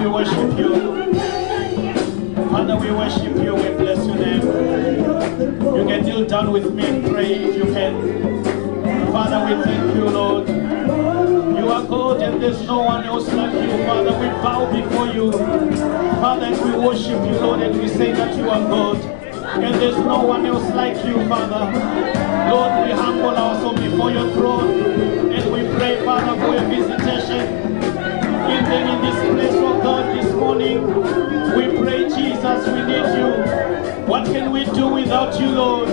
we worship you. Father, we worship you. We bless your name. You can kneel down with me and pray if you can. Father, we thank you, Lord. You are God and there's no one else like you. Father, we bow before you. Father, and we worship you, Lord, and we say that you are God. And there's no one else like you, Father. Lord, we humble ourselves before your throne. And we pray, Father, for your visitation. Even in this place, oh God, this morning, we pray, Jesus, we need you. What can we do without you, Lord?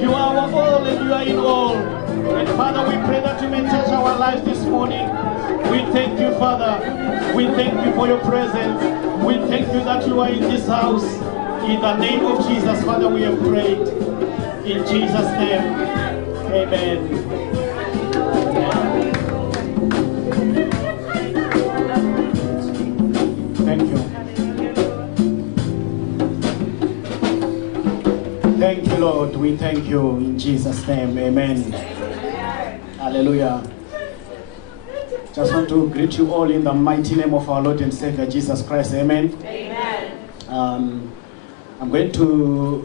You are our all and you are in all. And Father, we pray that you may touch our lives this morning. We thank you, Father. We thank you for your presence. We thank you that you are in this house. In the name of Jesus, Father, we have prayed. In Jesus' name, amen. Thank you. Thank you, Lord. We thank you in Jesus' name. Amen. Hallelujah. Just want to greet you all in the mighty name of our Lord and Savior Jesus Christ. Amen. Amen. I'm going to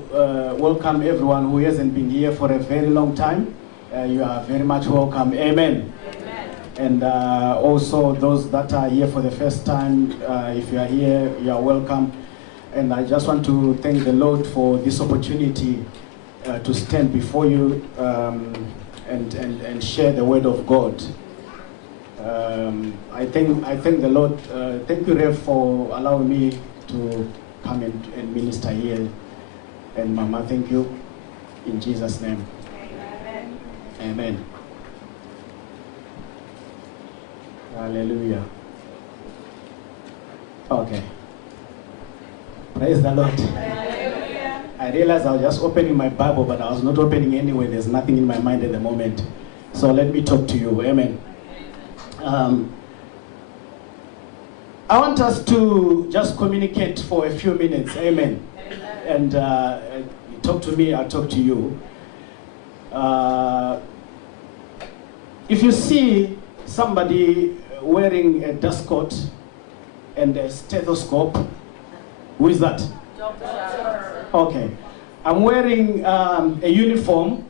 welcome everyone who hasn't been here for a very long time. You are very much welcome. Amen. Amen. And also those that are here for the first time, if you are here, you are welcome. And I just want to thank the Lord for this opportunity to stand before you and share the word of God. I thank the Lord. Thank you, Rev, for allowing me to come and minister here. And Mama, thank you. In Jesus' name. Amen. Amen. Hallelujah. Okay. Praise the Lord. Hallelujah. I realized I was just opening my Bible, but I was not opening anyway. There's nothing in my mind at the moment. So let me talk to you. Amen. I want us to just communicate for a few minutes. Amen. And you talk to me, I'll talk to you. If you see somebody wearing a dust coat and a stethoscope, who is that? Doctor. Okay. I'm wearing a uniform.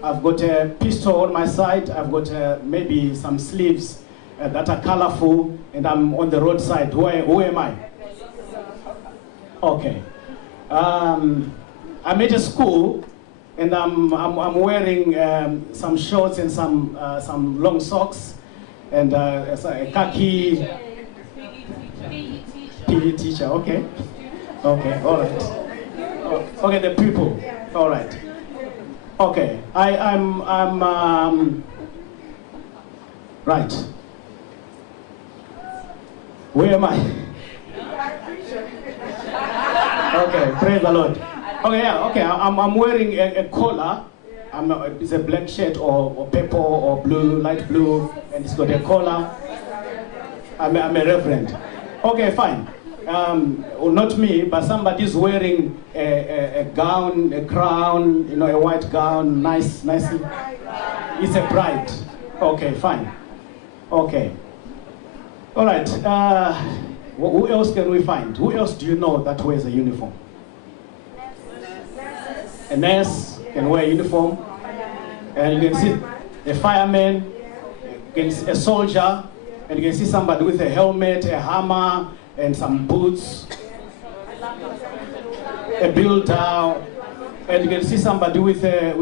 I've got a pistol on my side. I've got maybe some sleeves that are colorful, and I'm on the roadside. Who am I? Okay. I'm at a school, and I'm wearing some shorts and some long socks, and a khaki PE teacher. Okay. Okay. All right. Okay. The people. All right. Okay. I'm right. Where am I? Okay, praise the Lord. Okay, yeah, okay. I'm wearing a collar. It's a black shirt or purple or blue, light blue, and it's got a collar. I'm a reverend. Okay, fine. Not me, but somebody's wearing a gown, a crown, a white gown, nicely. It's a bride. Okay, fine. Okay. All right. Who else can we find? Who else do you know that wears a uniform? A nurse can wear a uniform. And you can see a fireman, you can see a soldier, and you can see somebody with a helmet, a hammer, and some boots. A builder, and you can see somebody with a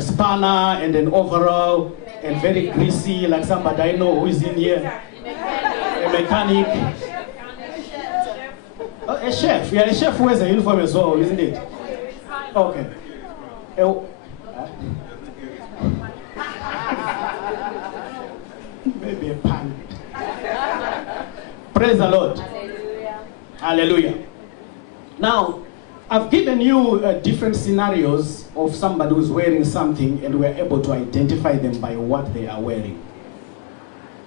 spanner and an overall, and very greasy, like somebody I know who is in here. A mechanic. A chef. Yeah, a chef wears a uniform as well, isn't it? Okay. Maybe a pan. Praise the Lord. Hallelujah. Hallelujah. Now, I've given you different scenarios of somebody who's wearing something, and we're able to identify them by what they are wearing.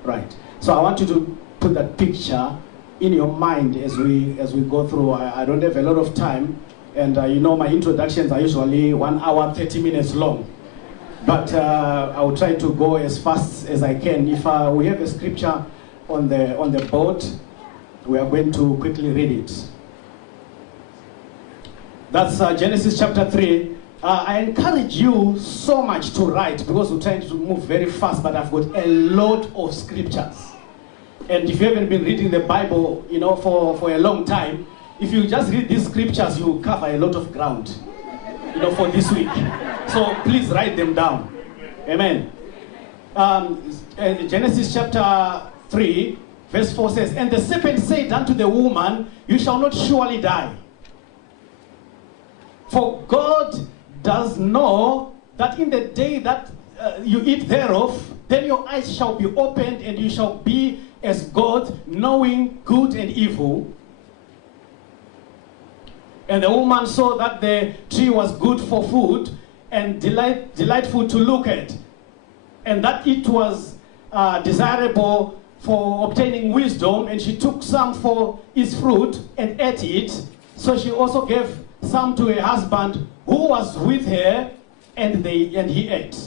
Right. So I want you to put that picture in your mind as we go through. I don't have a lot of time, and my introductions are usually 1 hour, 30 minutes long. But I will try to go as fast as I can. If we have a scripture on the board. We are going to quickly read it. That's Genesis chapter 3. I encourage you so much to write because we're trying to move very fast, but I've got a lot of scriptures. And if you haven't been reading the Bible, for a long time, if you just read these scriptures, you cover a lot of ground, for this week. So please write them down. Amen. Genesis chapter 3, verse 4 says, "And the serpent said unto the woman, You shall not surely die. For God does know that in the day that you eat thereof, then your eyes shall be opened, and you shall be as gods, knowing good and evil. And the woman saw that the tree was good for food, and delightful to look at, and that it was desirable for obtaining wisdom, and she took some for its fruit and ate it. So she also gave some to her husband who was with her, and he ate.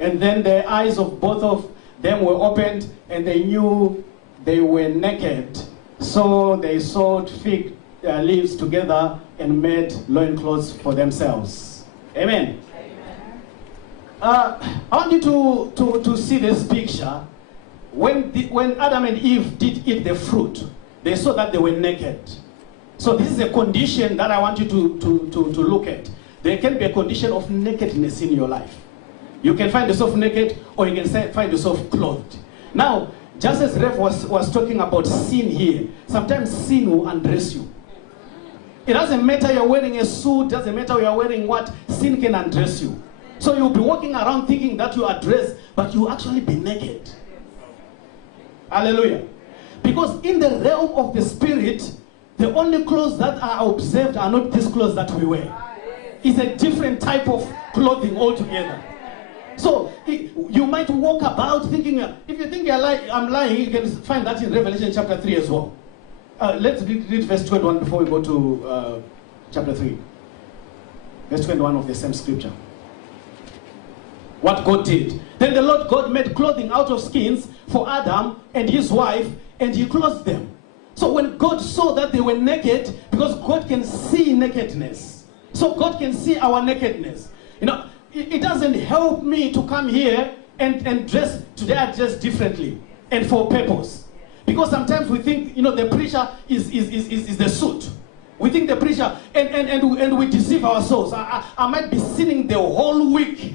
And then the eyes of both of them were opened, and they knew they were naked. So they sewed fig leaves together and made loincloths for themselves." Amen. I want you to see this picture. When Adam and Eve did eat the fruit, they saw that they were naked. So this is a condition that I want you to look at. There can be a condition of nakedness in your life. You can find yourself naked, or you can find yourself clothed. Now, just as Rev was talking about sin here, sometimes sin will undress you. It doesn't matter you're wearing a suit, doesn't matter you're wearing what, sin can undress you. So you'll be walking around thinking that you are dressed, but you actually be naked. Hallelujah. Because in the realm of the spirit, the only clothes that are observed are not these clothes that we wear. It's a different type of clothing altogether. So you might walk about thinking, if you think I'm lying, you can find that in Revelation chapter 3 as well. Let's read verse 21 before we go to chapter 3. Verse 21 of the same scripture. What God did. Then the Lord God made clothing out of skins for Adam and his wife, and he clothed them. So when God saw that they were naked, because God can see nakedness. So God can see our nakedness. It doesn't help me to come here and dress, today I dress differently and for purpose. Because sometimes we think, the preacher is the suit. We think the preacher, and we deceive ourselves. I might be sinning the whole week.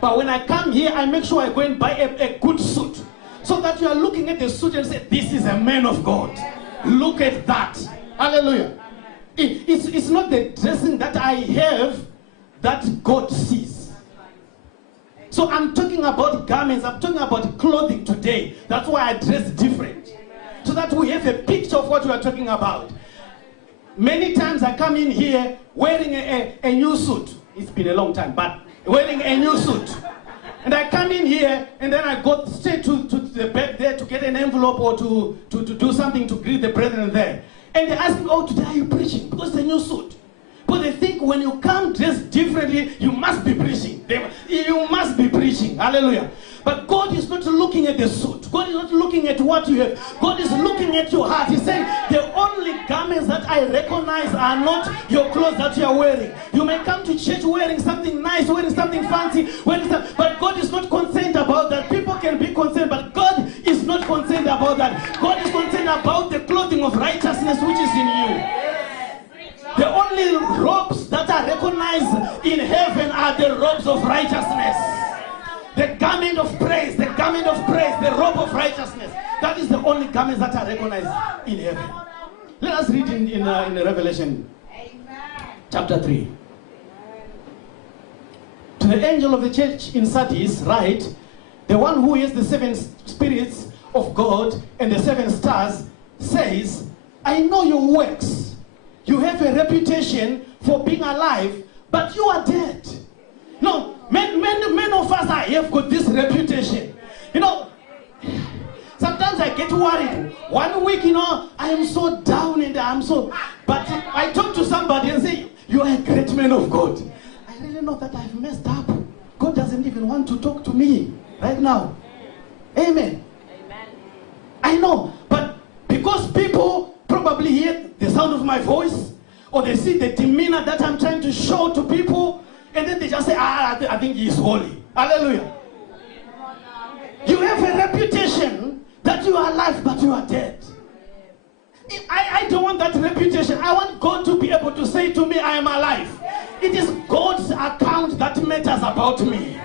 But when I come here, I make sure I go and buy a good suit. So that you are looking at the suit and say, this is a man of God. Look at that. Hallelujah. It's not the dressing that I have that God sees. So I'm talking about garments, I'm talking about clothing today. That's why I dress different. So that we have a picture of what we are talking about. Many times I come in here wearing a new suit. It's been a long time, but wearing a new suit. And I come in here and then I go straight to the back there to get an envelope or to do something to greet the brethren there. And they ask me, "Oh, today are you preaching?" Because it's a new suit. But they think when you come dressed differently, you must be preaching. You must be preaching. Hallelujah. But God is not looking at the suit. God is not looking at what you have. God is looking at your heart. He's saying, the only garments that I recognize are not your clothes that you are wearing. You may come to church wearing something nice, wearing something fancy, but God is not concerned about that. People can be concerned, but God is not concerned about that. God is concerned about the clothing of righteousness which is in you. The only robes that are recognized in heaven are the robes of righteousness. The garment of praise, the garment of praise, the robe of righteousness. That is the only garments that are recognized in heaven. Let us read in Revelation chapter 3. To the angel of the church in Sardis write, the one who is the seven spirits of God and the seven stars says, I know your works. You have a reputation for being alive, but you are dead. No, many of us have got this reputation. Sometimes I get worried. 1 week, I am so down and but I talk to somebody and say, you are a great man of God. I really know that I've messed up. God doesn't even want to talk to me right now. Amen. I know, but because people probably hear the sound of my voice, or they see the demeanor that I'm trying to show to people, and then they just say, I think he's holy. Hallelujah. You have a reputation that you are alive, but you are dead. I don't want that reputation. I want God to be able to say to me, I am alive. It is God's account that matters about me.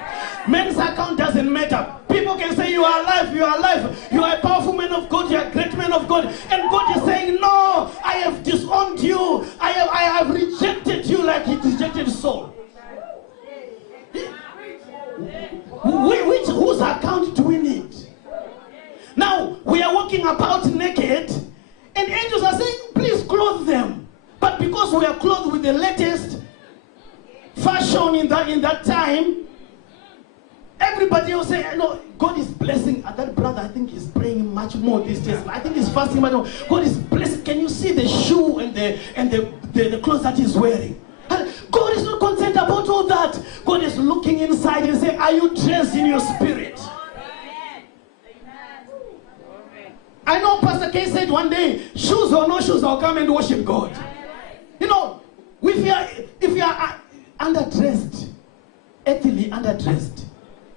Man's account doesn't matter. People can say you are alive, you are alive, you are a powerful man of God, you are a great man of God. And God is saying, no, I have disowned you. I have rejected you like he rejected Saul. Whose account do we need? Now, we are walking about naked, and angels are saying, please clothe them. But because we are clothed with the latest fashion in that time, everybody will say, no, God is blessing. That brother, I think, is praying much more these days. I think he's fasting much more. God is blessing. Can you see the shoe and the clothes that he's wearing? And God is not concerned about all that. God is looking inside and saying, are you dressed in your spirit? I know Pastor K said one day, shoes or no shoes, I'll come and worship God. You know, if you are underdressed, earthly underdressed,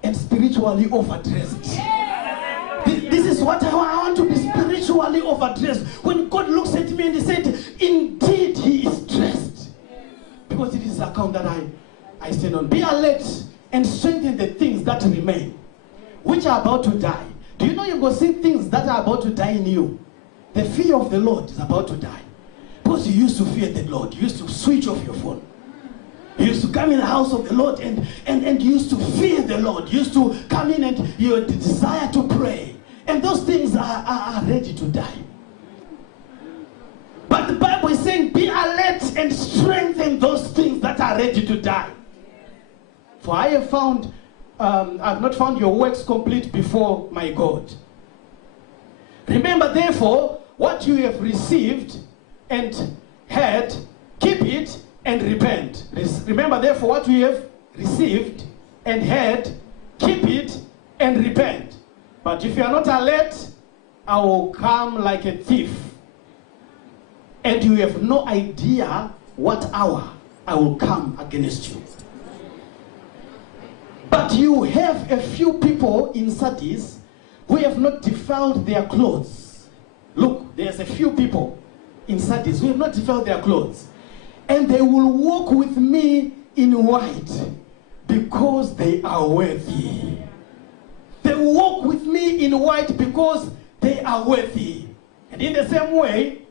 and spiritually overdressed. This is what I want to be, spiritually overdressed. When God looks at me and he said, indeed he is dressed. Because it is the account that I stand on. Be alert and strengthen the things that remain, which are about to die. Do you know you're going to see things that are about to die in you? The fear of the Lord is about to die. Because you used to fear the Lord. You used to switch off your phone. You used to come in the house of the Lord and you used to fear the Lord. You used to come in and you had the desire to pray. And those things are ready to die. But the Bible is saying, be alert and strengthen those things that are ready to die. For I have found, I've not found your works complete before my God. Remember therefore what you have received and heard, keep it and repent. Remember therefore what you have received and heard, keep it and repent. But if you are not alert, I will come like a thief, and you have no idea what hour I will come against you. But you have a few people in Sardis who have not defiled their clothes. Look, there's a few people in Sardis who have not defiled their clothes. And they will walk with me in white because they are worthy. They will walk with me in white because they are worthy. And in the same way,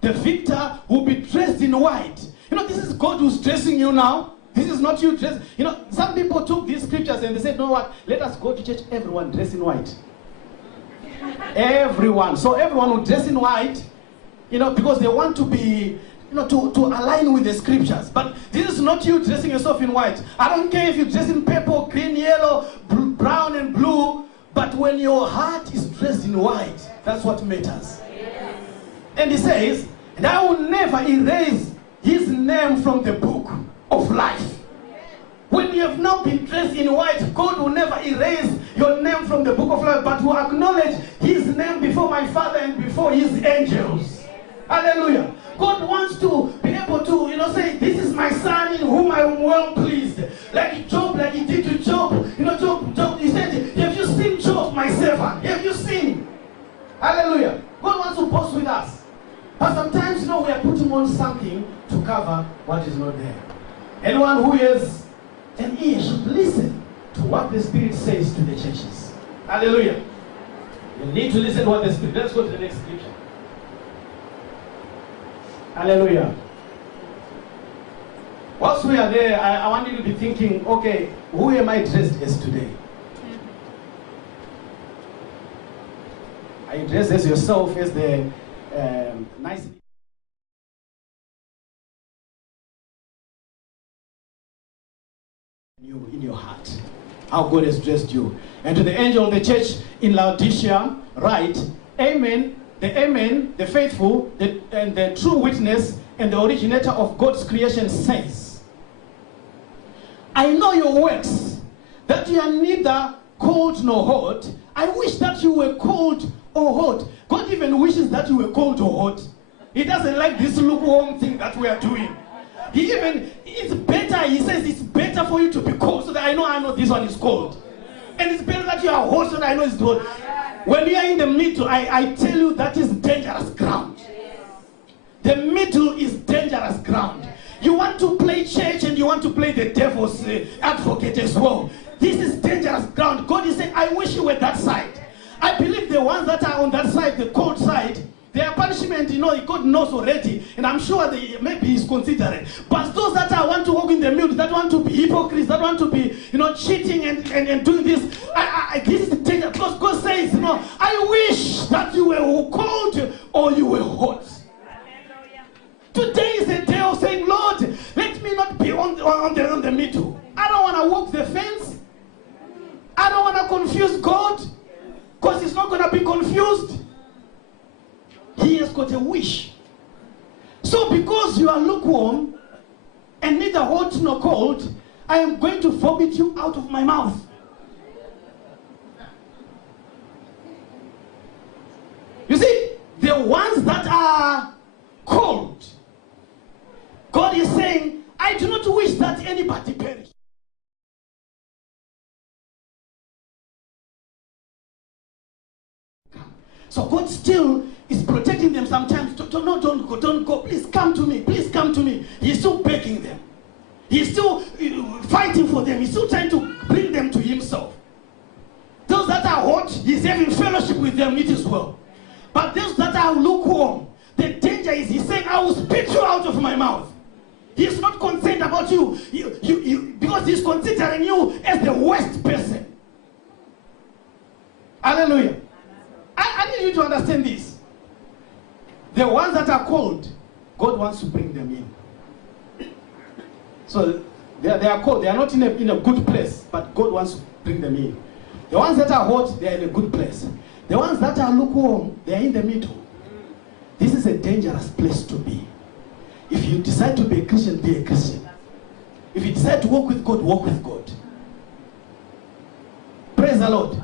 the victor will be dressed in white. You know, this is God who's dressing you now. This is not you dressed. You know, some people took these scriptures and they said, no, what? Let us go to church, everyone dress in white. Everyone. So everyone will dress in white, you know, because they want to be, you know, to align with the scriptures. But this is not you dressing yourself in white. I don't care if you dress in purple, green, yellow, brown, and blue. But when your heart is dressed in white, that's what matters. And he says, and I will never erase his name from the book of life. When you have not been dressed in white, God will never erase your name from the book of life, but will acknowledge his name before my Father and before his angels. Hallelujah. God wants to be able to, you know, say, this is my son in whom I am well pleased. Like Job, like he did to Job. You know, Job, he said, have you seen Job, my servant? Have you seen? Hallelujah. God wants to boast with us. But sometimes, you know, we are putting on something to cover what is not there. Anyone who has an ear should listen to what the Spirit says to the churches. Hallelujah. You need to listen to what the Spirit. Let's go to the next scripture. Hallelujah. Whilst we are there, I want you to be thinking, okay, who am I dressed as today? Are you dressed as yourself, as the nice... in your heart, how God has dressed you. And to the angel of the church in Laodicea, write, Amen, the faithful, and the true witness, and the originator of God's creation says, I know your works, that you are neither cold nor hot. I wish that you were cold or hot. God even wishes that you were cold or hot. He doesn't like this lukewarm thing that we are doing. It's better, he says it's better for you to be cold so that I know this one is cold. And it's better that you are hot so that I know it's hot. When you are in the middle, I tell you that is dangerous ground. The middle is dangerous ground. You want to play church and you want to play the devil's advocate as well. This is dangerous ground. God is saying, I wish you were that side. I believe the ones that are on that side, the cold side, their punishment, God knows already. And I'm sure maybe he's considering. But those that want to walk in the middle, that want to be hypocrites, that want to be, cheating and doing this, this is dangerous. Because God says, I wish that you were cold or you were hot. Today is a day of saying, Lord, let me not be on the middle. I don't want to walk the fence. I don't want to confuse God, because he's not going to be confused. He has got a wish. So because you are lukewarm and neither hot nor cold, I am going to vomit you out of my mouth. You see, the ones that are cold, God is saying, I do not wish that anybody perish. So God still is protecting them sometimes. Don't go. Please come to me. Please come to me. He's still begging them. He's still fighting for them. He's still trying to bring them to himself. Those that are hot, he's having fellowship with them, it is well. But those that are lukewarm, the danger is he's saying, I will spit you out of my mouth. He's not concerned about you, because he's considering you as the worst person. Hallelujah. I need you to understand this. The ones that are cold, God wants to bring them in. So they are cold. They are not in a good place, but God wants to bring them in. The ones that are hot, they are in a good place. The ones that are lukewarm, they are in the middle. This is a dangerous place to be. If you decide to be a Christian, be a Christian. If you decide to walk with God, walk with God. Praise the Lord.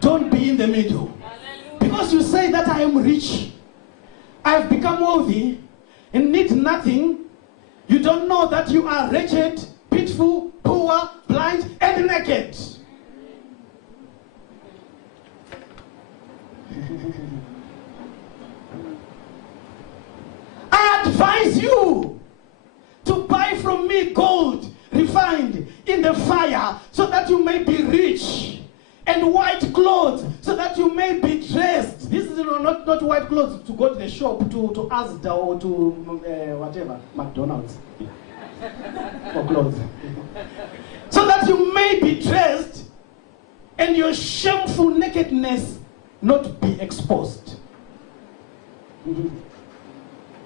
Don't be in the middle. Because you say that I am rich, I have become wealthy, and need nothing. You don't know that you are wretched, pitiful, poor, blind, and naked. I advise you to buy from me gold refined in the fire so that you may be rich, and white clothes so that you may be dressed. This is not white clothes to go to the shop, to Asda or to whatever, McDonald's for clothes. So that you may be dressed and your shameful nakedness not be exposed.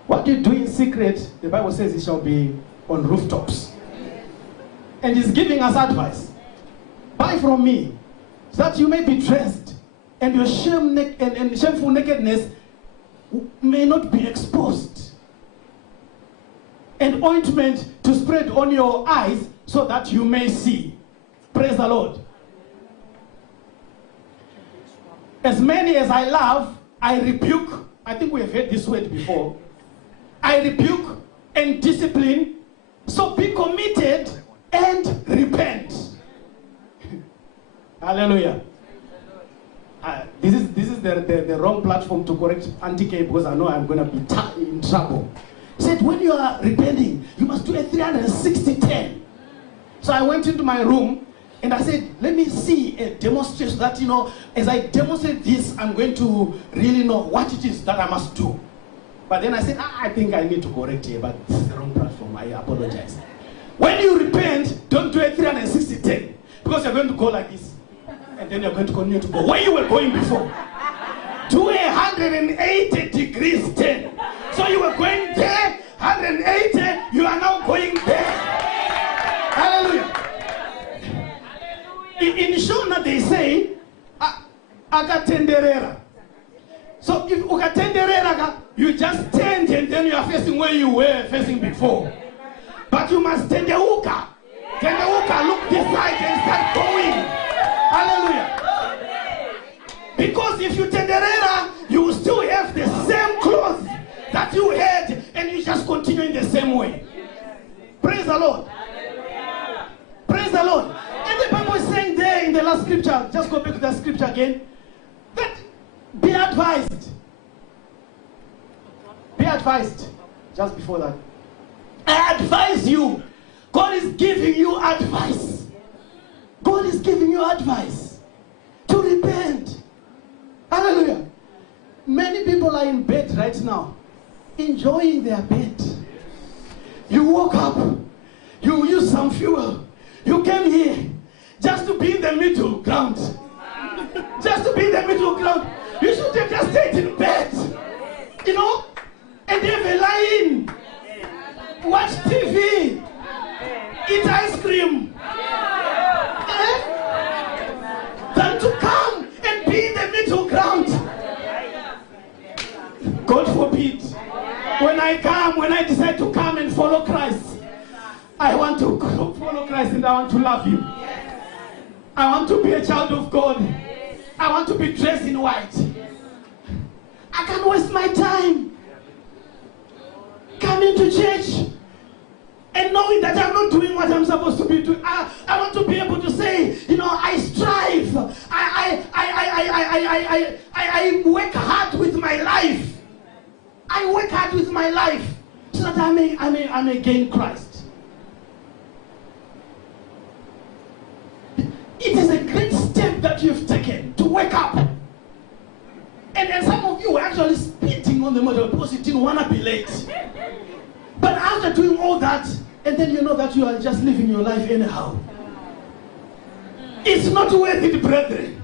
What you do in secret, the Bible says it shall be on rooftops. And he's giving us advice. Buy from me, so that you may be dressed, and your shameful nakedness may not be exposed. And ointment to spread on your eyes, so that you may see. Praise the Lord. As many as I love, I rebuke. I think we have heard this word before. I rebuke and discipline. So be committed and repent. Hallelujah. This is the wrong platform to correct Auntie K, because I know I'm going to be in trouble. He said, when you are repenting, you must do a 360-10. So I went into my room and I said, let me see a demonstration that, as I demonstrate this, I'm going to really know what it is that I must do. But then I said, I think I need to correct here, but this is the wrong platform. I apologize. When you repent, don't do a 360-10, because you're going to go like this. And then you're going to continue to go where you were going before. To 180 degrees 10. So you were going there, 180, you are now going there. Hallelujah. In Shona they say, akatenderera. So if ukatenderera, you just tend and then you are facing where you were facing before. But you must tendeuka. Tendeuka, look this side and start going. Hallelujah. Because if you take same way. Praise the Lord. Praise the Lord. And the Bible is saying there in the last scripture, just go back to that scripture again, that be advised. Be advised. Just before that. I advise you. God is giving you advice. God is giving you advice to repent. Hallelujah. Many people are in bed right now, enjoying their bed. You woke up, you used some fuel, you came here just to be in the middle ground. Just to be in the middle ground. You should have just stayed in bed, you know, and have a lie-in, watch TV, eat ice cream, than to come and be in the middle ground. God forbid. When I decide to come and follow Christ, I want to follow Christ and I want to love Him. I want to be a child of God. I want to be dressed in white. I can't waste my time coming to church and knowing that I'm not doing what I'm supposed to be doing. I want to be able to say, you know, I strive. I work hard with my life. I work hard with my life so that I may gain Christ. It is a great step that you've taken to wake up. And some of you were actually spitting on the model because you didn't want to be late. But after doing all that, and then you know that you are just living your life anyhow. It's not worth it, brethren.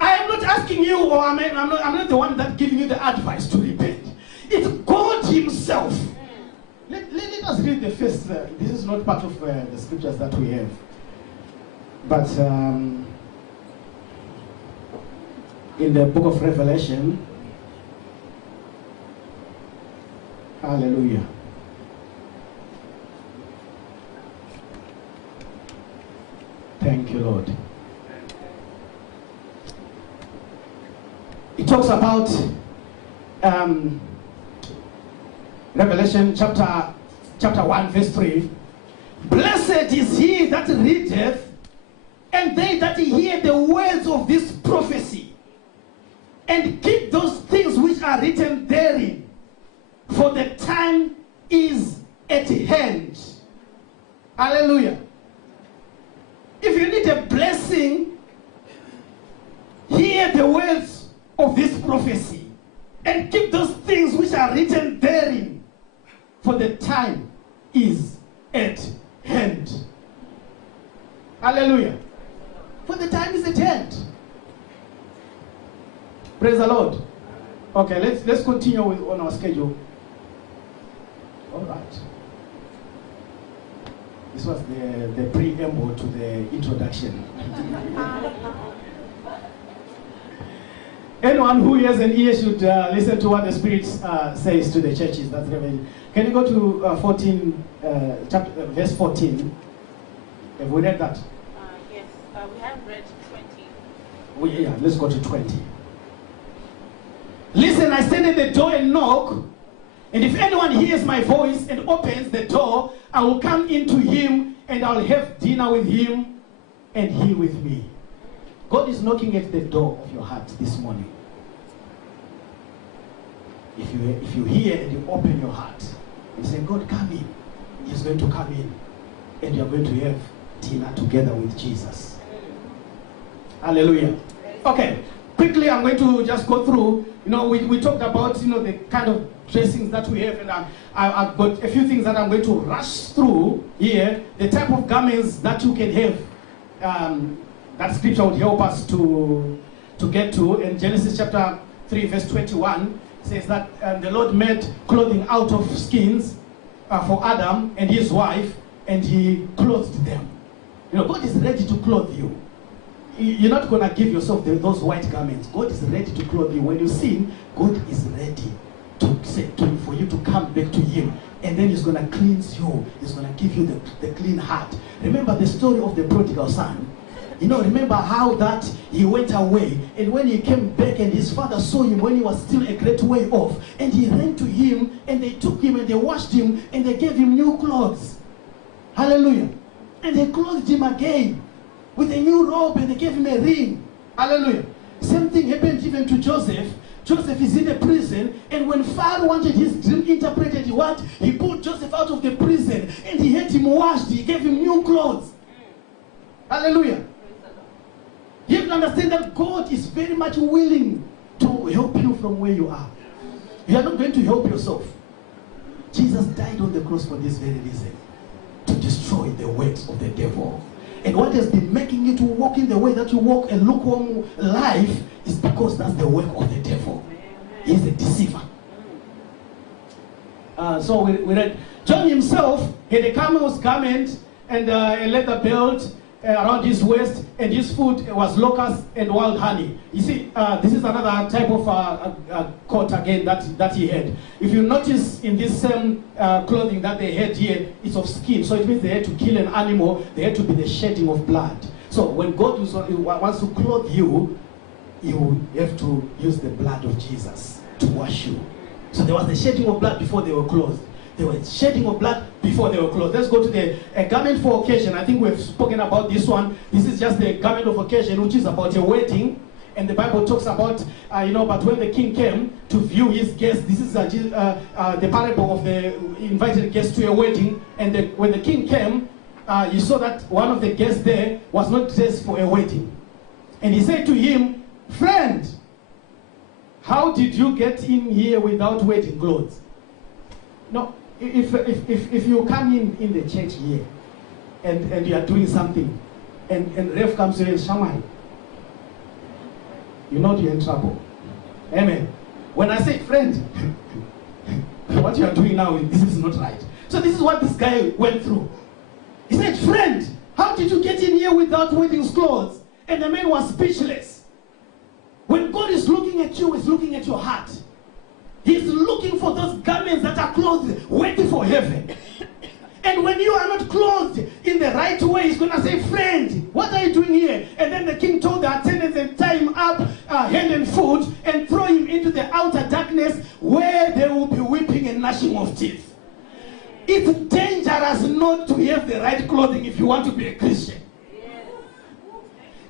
I am not asking you, or I'm not the one that's giving you the advice to repent. It's God Himself. Let us read the first. This is not part of the scriptures that we have. But in the book of Revelation, hallelujah. Thank you, Lord. It talks about Revelation chapter 1 verse 3. Blessed is he that readeth, and they that hear the words of this prophecy, and keep those things which are written therein, for the time is at hand. Hallelujah. If you need a blessing, hear the words of this prophecy and keep those things which are written therein, for the time is at hand. Hallelujah. For the time is at hand. Praise the Lord. Okay, let's continue on our schedule. All right. This was the preamble to the introduction. Anyone who has an ear should listen to what the Spirit says to the churches. That's Revelation. Can you go to 14, verse 14? Have we read that? Yes, we have read 20. Yeah, let's go to 20. Listen, I stand at the door and knock, and if anyone hears my voice and opens the door, I will come into him, and I will have dinner with him, and he with me. God is knocking at the door of your heart this morning. If you hear and you open your heart, you say, God, come in. He's going to come in, and you're going to have dinner together with Jesus. Hallelujah. Okay, quickly I'm going to just go through. You know, we talked about, you know, the kind of dressings that we have, and I've got a few things that I'm going to rush through here. The type of garments that you can have. That scripture would help us to get to. In Genesis chapter 3 verse 21 says that the Lord made clothing out of skins for Adam and his wife, and he clothed them. You know, God is ready to clothe you. You're not going to give yourself those white garments. God is ready to clothe you. When you sin, God is ready for you to come back to Him. And then He's going to cleanse you. He's going to give you the clean heart. Remember the story of the prodigal son. You know, remember how that he went away, and when he came back and his father saw him when he was still a great way off, and he ran to him, and they took him and they washed him and they gave him new clothes. Hallelujah. And they clothed him again with a new robe, and they gave him a ring. Hallelujah. Same thing happened even to Joseph. Joseph is in the prison, and when Pharaoh wanted his dream interpreted, he pulled Joseph out of the prison, and he had him washed. He gave him new clothes. Hallelujah. You have to understand that God is very much willing to help you from where you are. You are not going to help yourself. Jesus died on the cross for this very reason, to destroy the works of the devil. And what has been making you to walk in the way that you walk, a lukewarm life, is because that's the work of the devil. He's a deceiver. So we read, John himself had a camel's garment and a leather belt around his waist, and his food was locusts and wild honey. You see, this is another type of coat again that he had. If you notice in this same clothing that they had here, it's of skin. So it means they had to kill an animal. There had to be the shedding of blood. So when God wants to clothe you, you have to use the blood of Jesus to wash you. So there was the shedding of blood before they were clothed. They were shedding of blood before they were clothed. Let's go to the garment for occasion. I think we've spoken about this one. This is just the garment of occasion, which is about a wedding. And the Bible talks about, but when the king came to view his guests, this is the parable of the invited guests to a wedding. And when the king came, he saw that one of the guests there was not dressed for a wedding. And he said to him, "Friend, how did you get in here without wedding clothes?" No. If you come in the church here and you are doing something and Rev comes to you and Shammai, you know you're in trouble. Amen. When I say friend, what you are doing now, this is not right. So this is what this guy went through. He said, "Friend, how did you get in here without wedding clothes?" And the man was speechless. When God is looking at you, he's looking at your heart. He's looking for those garments that are clothed, waiting for heaven. And when you are not clothed in the right way, he's going to say, "Friend, what are you doing here?" And then the king told the attendants and tie him up hand and foot and throw him into the outer darkness where there will be weeping and gnashing of teeth. It's dangerous not to have the right clothing if you want to be a Christian.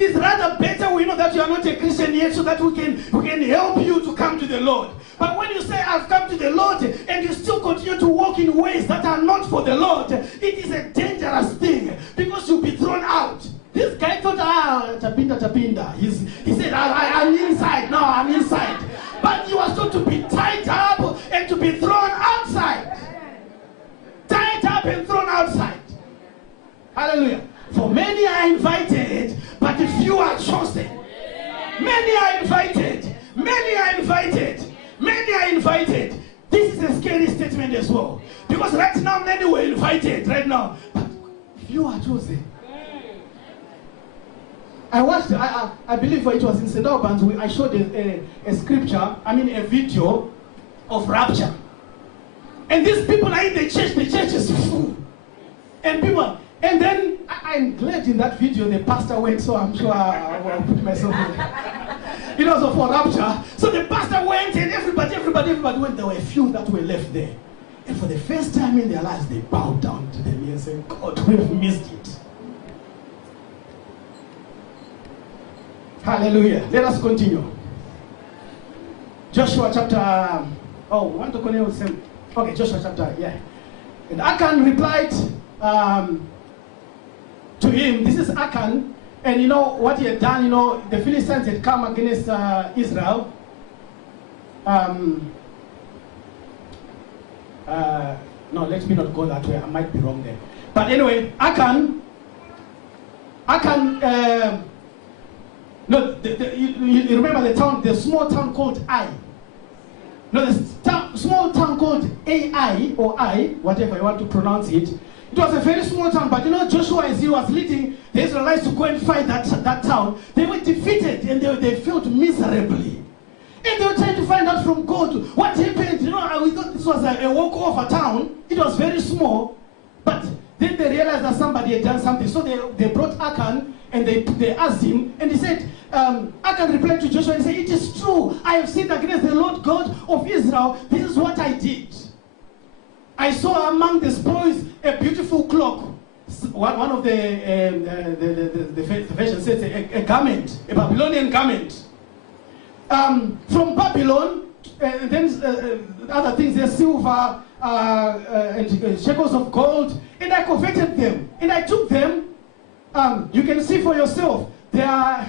It's rather better we know that you are not a Christian yet, so that we can help you to come to the Lord. But when you say, "I've come to the Lord," and you still continue to walk in ways that are not for the Lord, it is a dangerous thing, because you'll be thrown out. This guy thought, tapinda. He said, I'm inside. No, I'm inside. But you are supposed to be tied up and to be thrown outside. Tied up and thrown outside. Hallelujah. For many are invited, but few are chosen. Many are invited. Many are invited. Many are invited. This is a scary statement as well. Because right now, many were invited right now, but few are chosen. I watched, I believe it was in St. Albans, I showed a scripture, a video of rapture. And these people are in the church is full. And then I'm glad in that video the pastor went, so I'm sure I'll put myself in. It was for rapture. So the pastor went and everybody went. There were a few that were left there. And for the first time in their lives, they bowed down to them and said, "God, we've missed it." Hallelujah. Let us continue. Joshua chapter, want to continue with them? Okay, Joshua chapter, yeah. And Achan replied to him, this is Achan, and you know what he had done, the Philistines had come against Israel. No, let me not go that way, I might be wrong there. But anyway, Achan, you remember the small town called Ai. No, the small town called Ai, or I, whatever you want to pronounce it. It was a very small town, but Joshua, as he was leading the Israelites to go and fight that town, they were defeated and they felt miserably. And they were trying to find out from God what happened. We thought this was a walk-over town. It was very small, but Then they realized that somebody had done something. So they brought Achan and they asked him, and he said, Achan replied to Joshua and said, "It is true, I have sinned against the Lord God of Israel. This is what I did. I saw among the spoils a beautiful cloak." One of the version says a garment, a Babylonian garment. From Babylon, and then other things, there's silver and shekels of gold, and I coveted them, and I took them. You can see for yourself, they are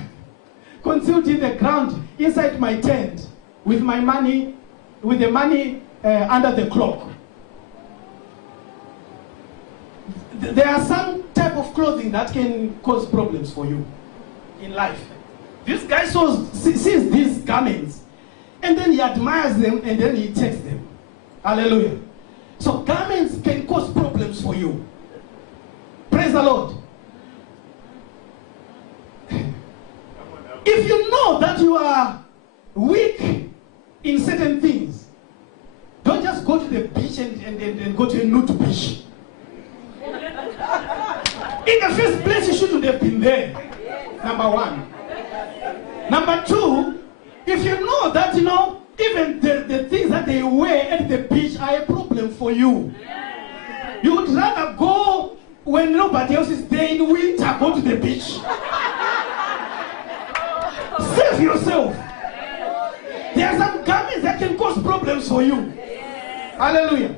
concealed in the ground inside my tent with my money, with the money under the cloak. There are some type of clothing that can cause problems for you in life. This guy sees these garments, and then he admires them, and then he takes them. Hallelujah. So garments can cause problems for you. Praise the Lord. If you know that you are weak in certain things, don't just go to the beach and go to a nude beach. In the first place, you shouldn't have been there. Number one. Number two, if you know that, even the things that they wear at the beach are a problem for you, you would rather go when nobody else is there in winter, go to the beach. Save yourself. There are some garments that can cause problems for you. Hallelujah.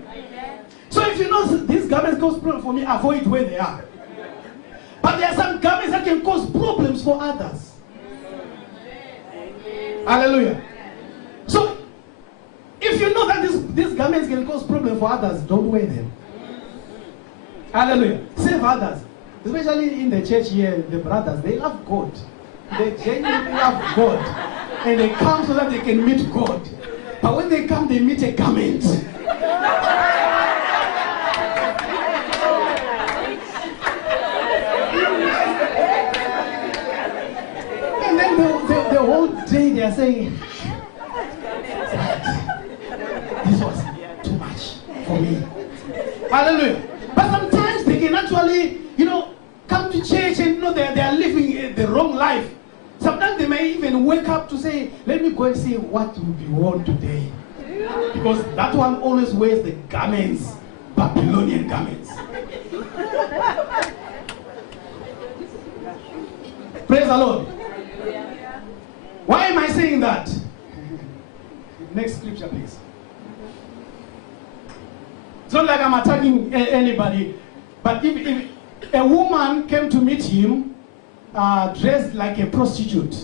So if you know these garments cause problems for me, avoid where they are. But there are some garments that can cause problems for others. Hallelujah. So if you know that these garments can cause problems for others, don't wear them. Hallelujah. Save others. Especially in the church here, the brothers, they love God. They genuinely love God. And they come so that they can meet God. But when they come, they meet a garment. And then the whole day they are saying, this was too much for me. Hallelujah. But sometimes they can actually, come to church and they are living the wrong life. Sometimes they may even wake up to say, let me go and see what will be worn today. Because that one always wears the garments, Babylonian garments. Praise the Lord. Why am I saying that? Next scripture, please. It's not like I'm attacking anybody, but if a woman came to meet him dressed like a prostitute,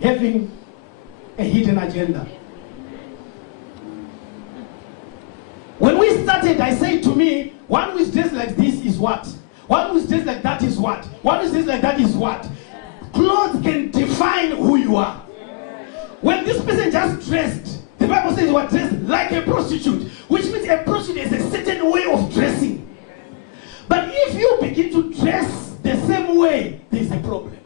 having a hidden agenda. When we started, I said to me, one who is dressed like this is what? One who is dressed like that is what? One who is dressed like that is what? Clothes can define who you are. When this person just dressed, the Bible says you are dressed like a prostitute, which means a prostitute is a certain way of dressing. But if you begin to dress the same way, there's a problem.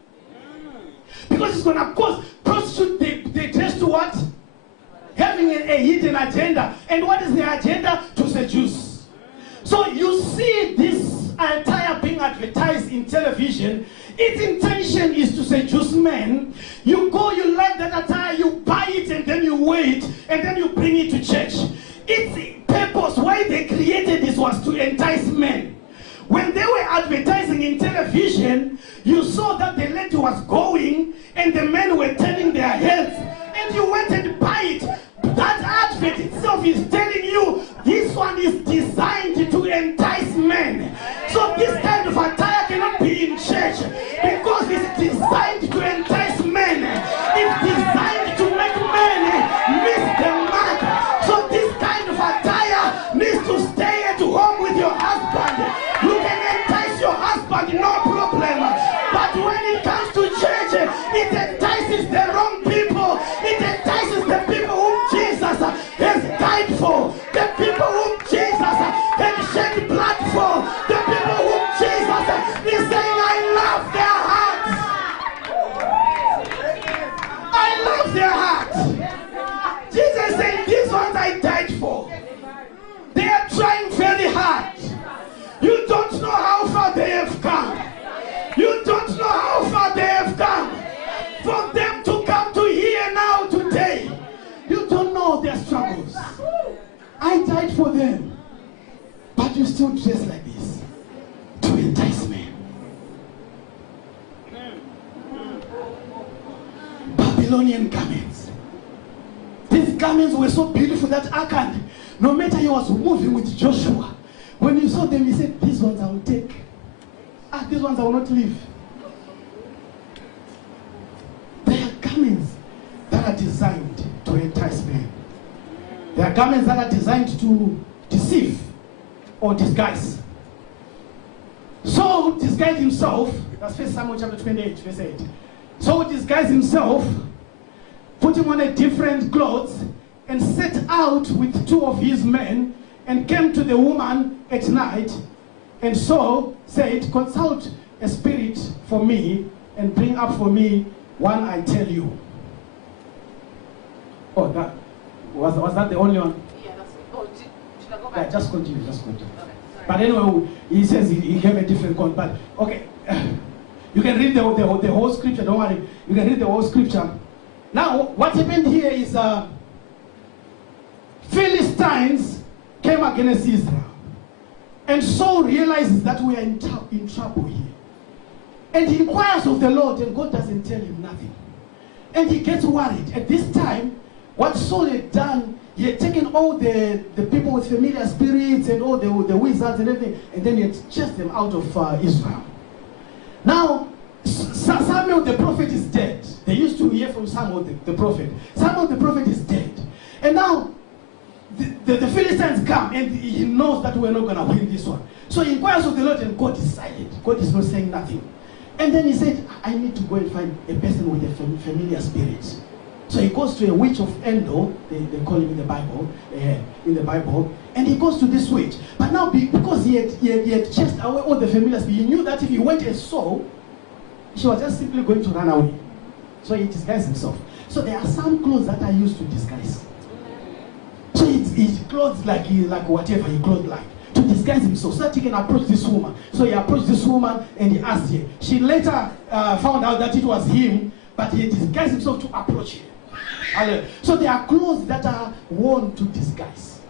Because it's going to cause prostitutes, they dress to what? Having a hidden agenda. And what is the agenda? To seduce. So you see this attire being advertised in television. Its intention is to seduce men. You go, you like that attire, you buy it, and then you wear it, and then you bring it to church. Its purpose, why they created this, was to entice men. When they were advertising in television, you saw that the lady was going and the men were turning their heads, and you went and buy it. That advert itself is telling you this one is designed to entice men. So this kind of attire cannot be in church because it's designed to entice men. It's designed to make men miss the mark. So this kind of attire needs to stay at home with your husband. You can entice your husband, no problem. But when it comes to church, it entices the wrong people. It entices the people whom Jesus has died for. The people whom Jesus has shed blood for. The people whom Jesus is saying, I love their hearts. I love their hearts. Jesus is saying, these ones I died for. They are trying very hard. You don't know them. But you still dress like this to entice men. Babylonian garments. These garments were so beautiful that Achan, no matter he was moving with Joshua, when he saw them, he said, these ones I will take. These ones I will not leave. They are garments that are designed to entice men. They are garments that are designed to deceive or disguise. Saul disguised himself. That's 1 Samuel chapter 28, verse 8. Saul disguised himself, put him on a different clothes, and set out with 2 of his men, and came to the woman at night. And Saul said, consult a spirit for me, and bring up for me one I tell you. Oh, that was that the only one? Yeah, that's it. Oh, should I go back? Yeah, just continue. Okay, but anyway, he says he gave a different code. But okay, you can read the whole scripture. Don't worry, you can read the whole scripture. Now, what happened here is Philistines came against Israel, and Saul realizes that we are in trouble here, and he inquires of the Lord, and God doesn't tell him nothing, and he gets worried. At this time, what Saul had done, he had taken all the people with familiar spirits and all the wizards and everything, and then he had chased them out of Israel. Now, Samuel the prophet is dead. They used to hear from Samuel the prophet. Samuel the prophet is dead. And now, the Philistines come, and he knows that we're not going to win this one. So he inquires of the Lord, and God is silent. God is not saying nothing. And then he said, I need to go and find a person with a familiar spirit. So he goes to a witch of Endor, they call him in the Bible, and he goes to this witch. But now, because he had chased away all the familiar spirits, he knew that if he went and saw, she was just simply going to run away. So he disguised himself. So there are some clothes that are used to disguise. So he clothes like whatever he clothed like, to disguise himself, so that he can approach this woman. So he approached this woman and he asked her. She later found out that it was him, but he disguised himself to approach her. So there are clothes that are worn to disguise.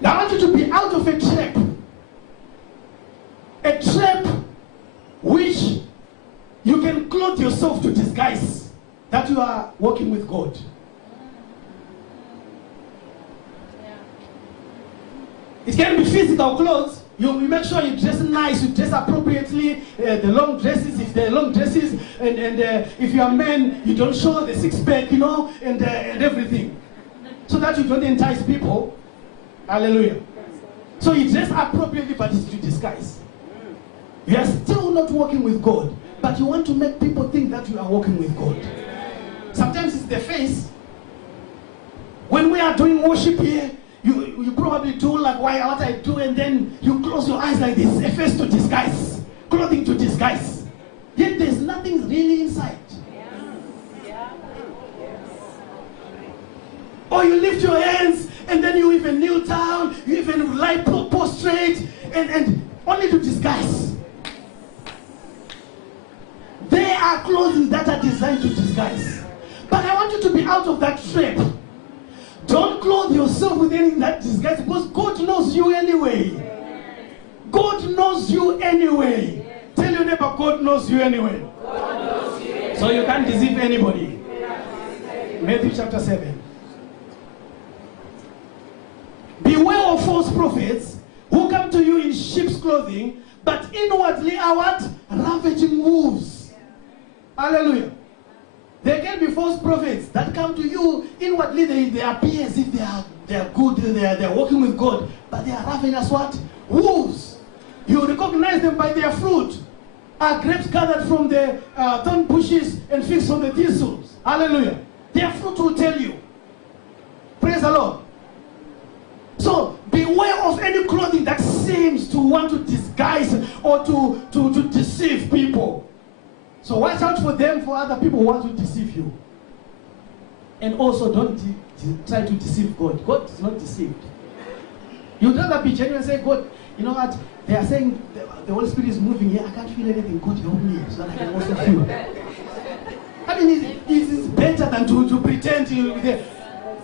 Now I want you to be out of a trap. A trap which you can clothe yourself to disguise that you are walking with God. It can be physical clothes. You make sure you dress nice, you dress appropriately, the long dresses, if they're long dresses, and if you're a man, you don't show the six-pack, and everything. So that you don't entice people. Hallelujah. So you dress appropriately, but it's to disguise. You are still not walking with God, but you want to make people think that you are walking with God. Sometimes it's the face. When we are doing worship here, you probably do like what I do, and then you close your eyes like this, a face to disguise, clothing to disguise. Yet there's nothing really inside. Or you lift your hands, and then you even kneel down, you even lie prostrate, and only to disguise. There are clothing that are designed to disguise. But I want you to be out of that trap. Don't clothe yourself with anything that disguises, because God knows you anyway. God knows you anyway. Tell your neighbor, God knows you anyway. So you can't deceive anybody. Matthew chapter 7. Beware of false prophets who come to you in sheep's clothing, but inwardly are what? Ravaging wolves. Hallelujah. There can be false prophets that come to you inwardly. They appear as if they are good, they are working with God, but they are ravaging as what? Wolves. You recognize them by their fruit. Are grapes gathered from the thorn bushes and figs from the thistles? Hallelujah. Their fruit will tell you. Praise the Lord. So beware of any clothing that seems to want to disguise or to deceive people. So watch out for them, for other people who want to deceive you. And also don't try to deceive God. God is not deceived. You'd rather be genuine and say, God, you know what? They are saying the Holy Spirit is moving here. I can't feel anything. God, help me so that I can also feel. I mean, it's better than to pretend.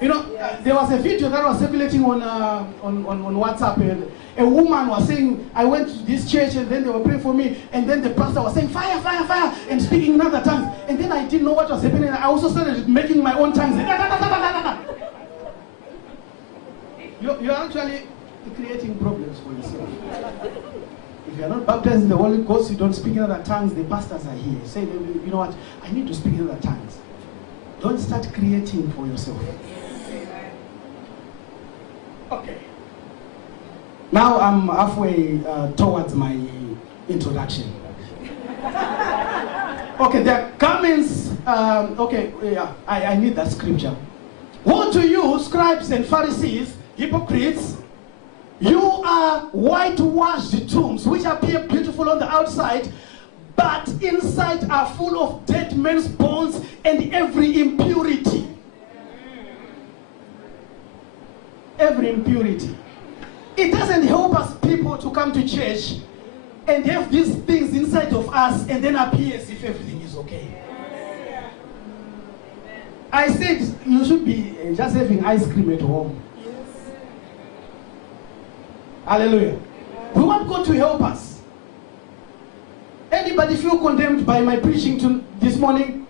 You know, there was a video that was circulating on WhatsApp, and a woman was saying, I went to this church and then they were praying for me, and then the pastor was saying, fire, fire, fire, and speaking in other tongues. And then I didn't know what was happening. I also started making my own tongues. You're actually creating problems for yourself. If you're not baptized in the Holy Ghost, you don't speak in other tongues, the pastors are here. Say, you know what, I need to speak in other tongues. Don't start creating for yourself. Okay. Now I'm halfway towards my introduction. Okay, there are comments. I need that scripture. Woe to you, scribes and Pharisees, hypocrites! You are whitewashed tombs, which appear beautiful on the outside, but inside are full of dead men's bones and every impurity. Every impurity. It doesn't help us people to come to church and have these things inside of us and then appear as if everything is okay. I said you should be just having ice cream at home. Hallelujah. We want God to help us. Anybody feel condemned by my preaching this morning?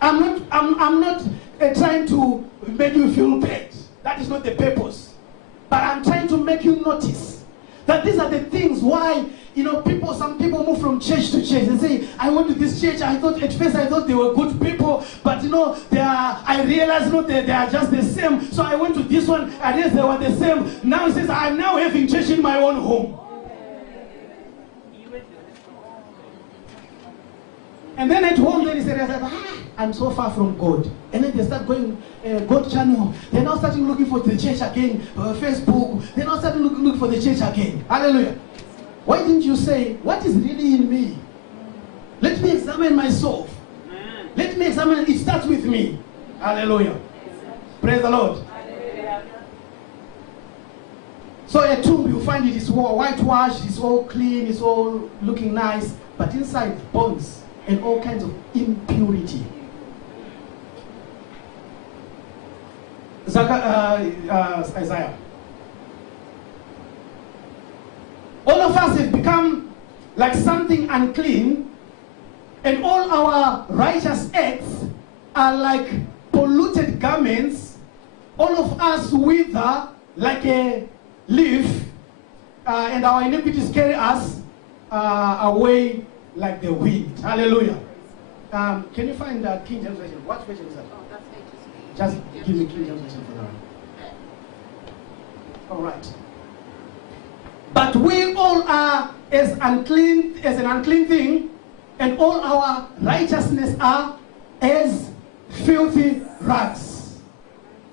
I'm not trying to make you feel bad. That is not the purpose. But I'm trying to make you notice that these are the things why, some people move from church to church and say, I went to this church, at first I thought they were good people, but I realized they are just the same. So I went to this one, I realized they were the same. Now he says, I'm now having church in my own home. And then at home, then he said, I'm so far from God. And then they start going, God channel. They're now starting looking for the church again, Facebook. They're now starting looking for the church again. Hallelujah. Why didn't you say, what is really in me? Let me examine myself. Let me examine, it starts with me. Hallelujah. Praise the Lord. So a tomb, you find it is all whitewashed, it's all clean, it's all looking nice, but inside bones and all kinds of impurity. Isaiah. All of us have become like something unclean, and all our righteous acts are like polluted garments. All of us wither like a leaf, and our iniquities carry us away like the wind. Hallelujah. Can you find that King James Version? What version is that? Oh, that's HSV. Just give me King James Version for that. All right. But we all are as an unclean thing, and all our righteousness are as filthy rags.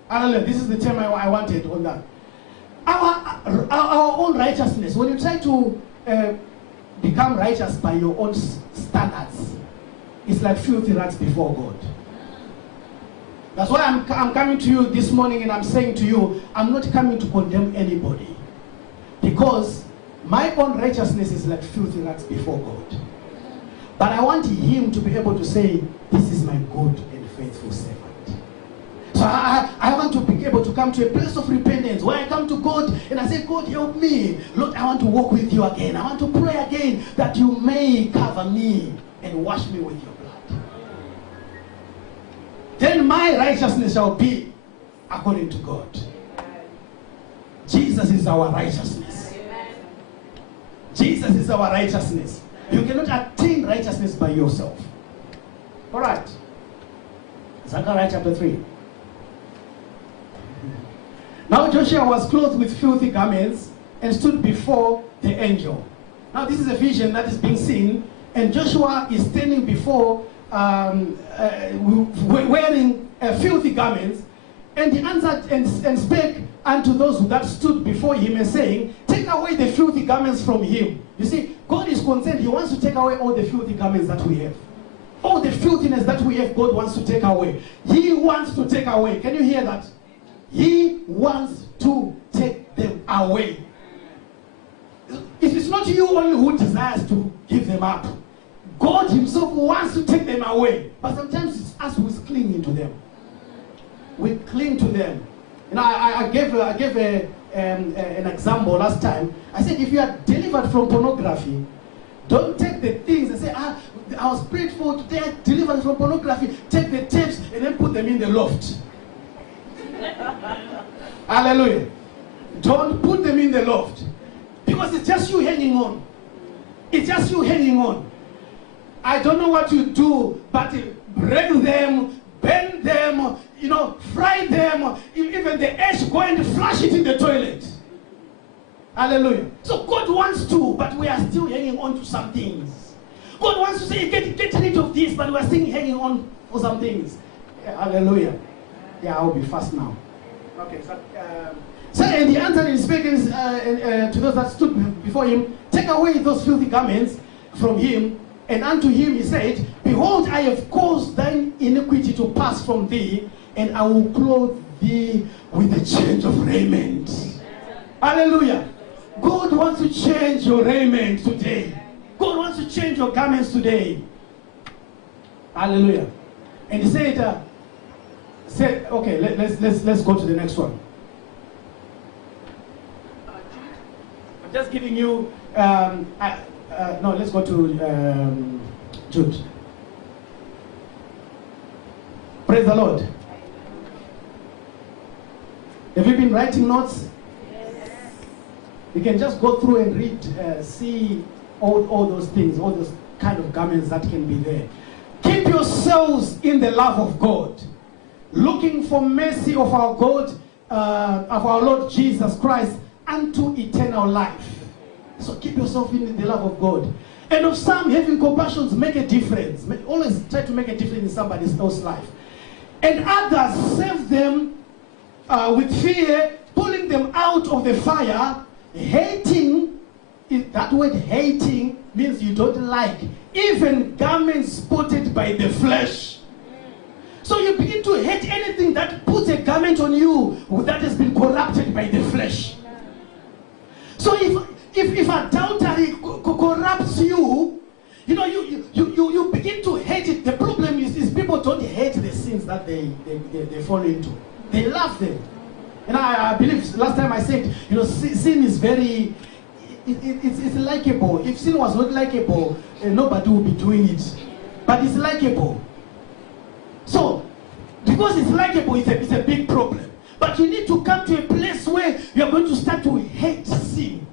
Hallelujah. This is the term I wanted on that. Our own righteousness, when you try to become righteous by your own standards, it's like filthy rags before God. That's why I'm coming to you this morning and I'm saying to you, I'm not coming to condemn anybody. Because my own righteousness is like filthy rags before God. But I want him to be able to say, this is my good and faithful servant. So I want to be able to come to a place of repentance where I come to God and I say, God, help me. Lord, I want to walk with you again. I want to pray again that you may cover me and wash me with your blood. Then my righteousness shall be according to God. Jesus is our righteousness. Jesus is our righteousness. You cannot attain righteousness by yourself. All right. Zechariah chapter 3. Now Joshua was clothed with filthy garments and stood before the angel. Now this is a vision that is being seen, and Joshua is standing before wearing filthy garments, and he answered and spake unto those that stood before him and saying, take away the filthy garments from him. You see, God is concerned. He wants to take away all the filthy garments that we have. All the filthiness that we have, God wants to take away. He wants to take away. Can you hear that? He wants to take them away. It is not you only who desires to give them up. God himself wants to take them away. But sometimes it's us who is clinging to them. we cling to them. You know, I gave an example last time. I said, if you are delivered from pornography, don't take the things and say, I was prayed for today, delivered from pornography. Take the tapes and then put them in the loft. Hallelujah. Don't put them in the loft. Because it's just you hanging on. It's just you hanging on. I don't know what you do, but break them, bend them, you know, fry them, even the ash, go and flush it in the toilet. Hallelujah. So God wants to, but we are still hanging on to some things. God wants to say, get rid of this, but we are still hanging on for some things. Yeah, hallelujah. Yeah, I'll be fast now. Okay, so and he answered and spake to those that stood before him, take away those filthy garments from him. And unto him he said, behold, I have caused thine iniquity to pass from thee, and I will clothe thee with a change of raiment. Hallelujah. God wants to change your raiment today. God wants to change your garments today. Hallelujah. And he said, okay, let's go to the next one. I'm just giving you, no, let's go to Jude. Praise the Lord. Have you been writing notes? Yes. You can just go through and read, see all those things, all those kind of garments that can be there. Keep yourselves in the love of God, looking for mercy of our God, of our Lord Jesus Christ, unto eternal life. So keep yourself in the love of God. And of some, having compassion, make a difference. Always try to make a difference in somebody else's life. And others, serve them with fear, pulling them out of the fire, hating. That word hating means you don't like. Even garments spotted by the flesh. So you begin to hate anything that puts a garment on you that has been corrupted by the flesh. So if adultery corrupts you, you know, you begin to hate it. The problem is people don't hate the sins that they fall into. They love them. And I believe last time I said, you know, sin is very, it's likable. If sin was not likable, nobody would be doing it. But it's likable. So, because it's likable, it's a big problem. But you need to come to a place where you're going to start to hate sin.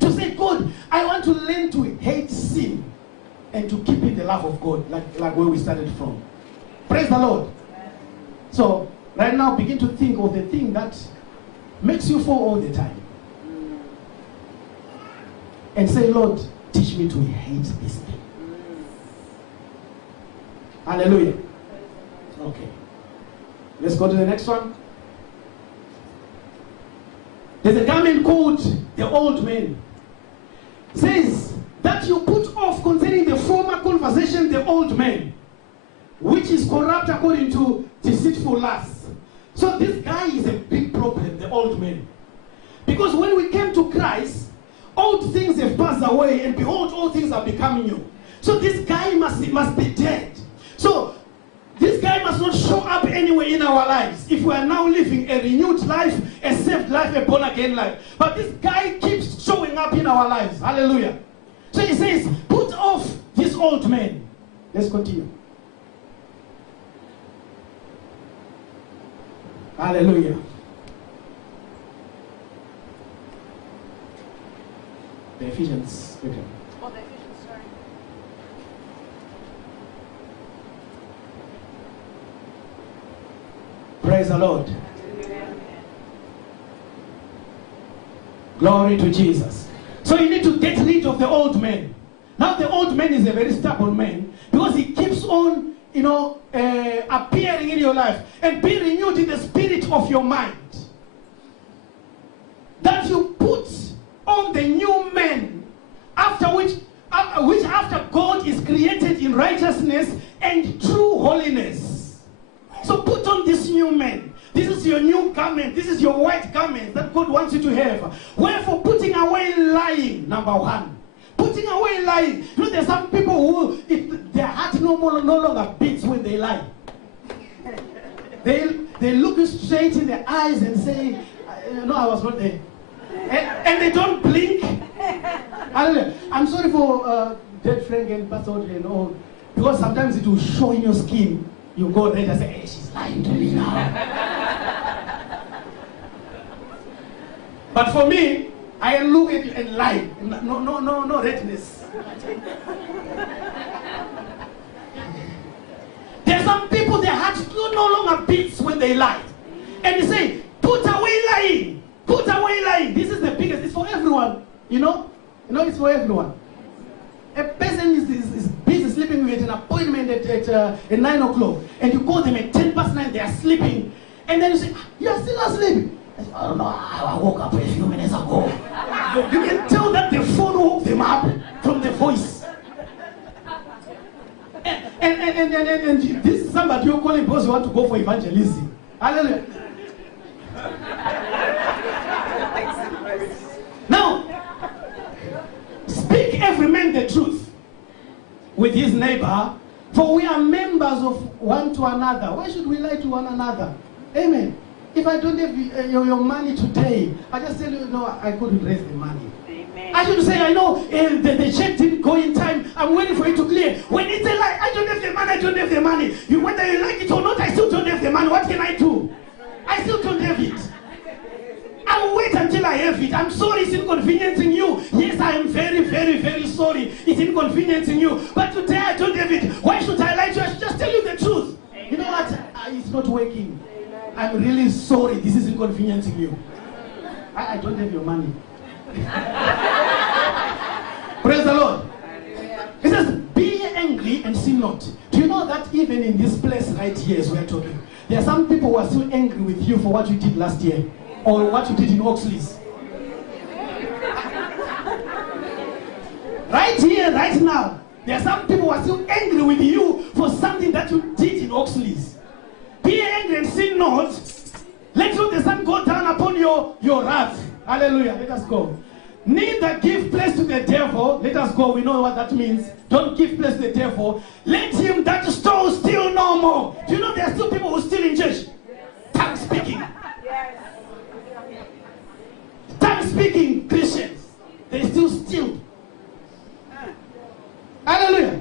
To say, God, I want to learn to hate sin and to keep in the love of God, like where we started from. Praise the Lord. So, right now, begin to think of the thing that makes you fall all the time. And say, Lord, teach me to hate this thing. Hallelujah. Okay. Let's go to the next one. There's a garment called the old man. It says that you put off concerning the former conversation the old man, which is corrupt according to deceitful lusts. So this guy is a big problem, the old man. Because when we came to Christ, old things have passed away, and behold, all things are becoming new. So this guy must be dead. So this guy must not show up anywhere in our lives if we are now living a renewed life, a saved life, a born-again life. But this guy keeps showing up in our lives. Hallelujah. So he says, put off this old man. Let's continue. Hallelujah. The Ephesians. Okay. Oh, the Ephesians, sorry. Praise the Lord. Glory to Jesus. So you need to get rid of the old man. Now the old man is a very stubborn man because he keeps on, you know, appearing in your life, and be renewed in the spirit of your mind. That you put on the new man, after which after God is created in righteousness and true holiness. So put on this new man. This is your new garment. This is your white garment that God wants you to have. Wherefore, putting away lying, number one. Putting away lying. You know, there's some people who, their heart no longer beats when they lie. They They look you straight in the eyes and say, no, I was not there. And they don't blink. Hallelujah. I'm sorry for dead Frank and Pastor Audrey and all, because sometimes it will show in your skin. You go there and say, hey, she's lying to me now. But for me, I look at you and lie. No redness. There are some people, their hearts no longer beats when they lie. And they say, put away lying. Put away lying. This is the biggest. It's for everyone. You know, it's for everyone. A person is busy sleeping with an appointment at 9 o'clock. And you call them at 9:10, they are sleeping. And then you say, you're still asleep. I say, I don't know, I woke up a few minutes ago. You can tell that the phone woke them up from the voice. And this is somebody you're calling because you want to go for evangelism. Hallelujah. Now, speak every man the truth with his neighbor, for we are members of one to another. Why should we lie to one another? Amen. If I don't have your money today, I just tell you, no, I couldn't raise the money. Amen. I should say, I know the check didn't go in time. I'm waiting for it to clear. When it's a lie, I don't have the money, I don't have the money. Whether you like it or not, I still don't have the money. What can I do? I still don't have it. I'll wait until I have it. I'm sorry it's inconveniencing you. Yes, I am very, very, very sorry it's inconveniencing you. But today I don't have it. Why should I lie to you? I should just tell you the truth. Amen. You know what? It's not working. Amen. I'm really sorry this is inconveniencing you. I don't have your money. Praise the Lord. He says, be angry and sin not. Do you know that even in this place right here as we are talking, there are some people who are still angry with you for what you did last year or what you did in Oxley's. Right here, right now, there are some people who are still angry with you for something that you did in Oxley's. Be angry and sin not. Let not the sun go down upon your wrath. Hallelujah. Let us go. Neither give place to the devil. Let us go. We know what that means. Don't give place to the devil. Let him that stole steal no more. Do you know there are still people who steal in church? Tongue speaking. Tongue speaking Christians. They still steal. Hallelujah.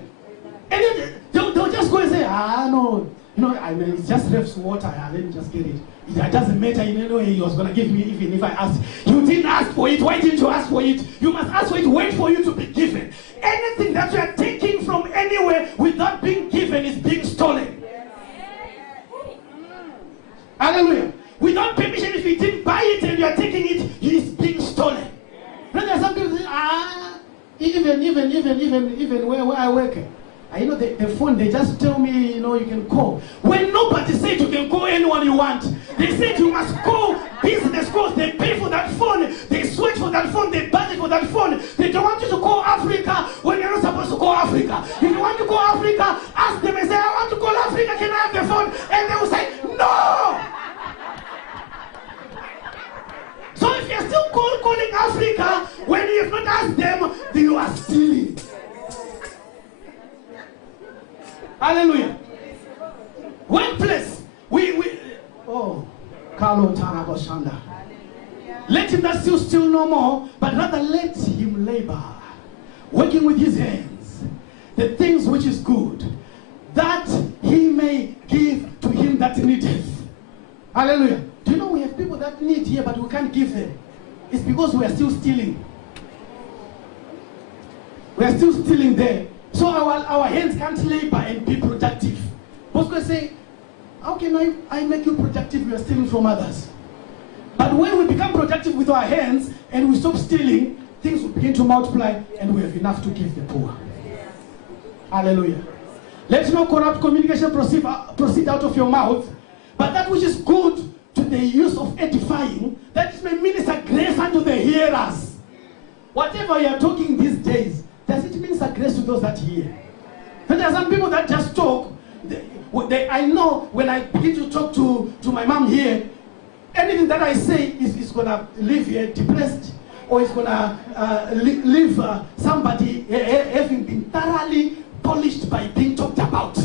And then they'll just go and say, no. I mean, it just refs water. Let me just get it. It doesn't matter. You know, he was going to give me even if I asked. You didn't ask for it. Why didn't you ask for it? You must ask for it. Wait for you to be given. Anything that you are taking from anywhere without being given is being stolen. Hallelujah. Without permission, if you didn't buy it and you are taking it, it is being stolen. Then there are some people say, even where I work. The phone, they just tell me, you can call. When nobody said you can call anyone you want, they said you must call business calls. They pay for that phone. They sweat for that phone. They budget for that phone. They don't want you to call Africa when you're not supposed to call Africa. If you want to call Africa, ask them and say, I want to call Africa. Can I have the phone? And they will say, no. So if you're still calling Africa when you have not asked them, then you are stealing. Hallelujah. Workplace. Carlo Tanagoshanda. Let him not steal no more, but rather let him labor, working with his hands, the things which is good, that he may give to him that needeth. Hallelujah. Do you know we have people that need here, but we can't give them? It's because we are still stealing. We are still stealing there. So our hands can't labor and be productive. Most people say, how can I make you productive? We are stealing from others. But when we become productive with our hands and we stop stealing, things will begin to multiply and we have enough to give the poor. Hallelujah. Let no corrupt communication proceed out of your mouth, but that which is good to the use of edifying, that it may minister grace unto the hearers. Whatever you are talking these days, does it minister grace to those that hear? And there are some people that just talk. I know when I begin to talk to my mom here, anything that I say is going to leave here depressed, or it's going to leave somebody having been thoroughly polished by being talked about.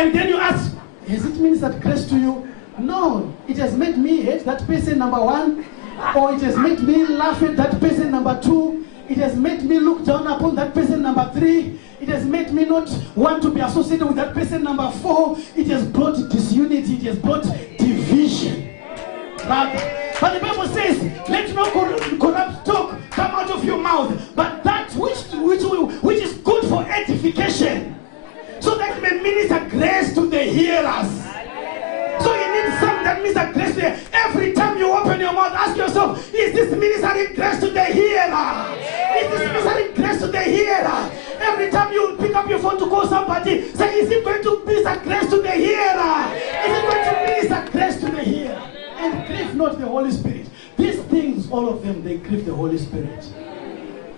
And then you ask, has it ministered grace to you? No, it has made me hate that person, number one, or it has made me laugh at that person, number two. It has made me look down upon that person, number three. It has made me not want to be associated with that person, number four. It has brought disunity. It has brought division. But the Bible says, let no corrupt talk come out of your mouth, but that which is good for edification, so that it may minister grace to the hearers. So you need something that ministers grace to the every time you open your mouth, ask yourself, is this ministering grace to the hearer? Is this ministering grace to the hearer? Every time you pick up your phone to call somebody, say, is it going to minister grace to the hearer? Is it going to minister grace to the hearer? And grieve not the Holy Spirit. These things, all of them, they grieve the Holy Spirit.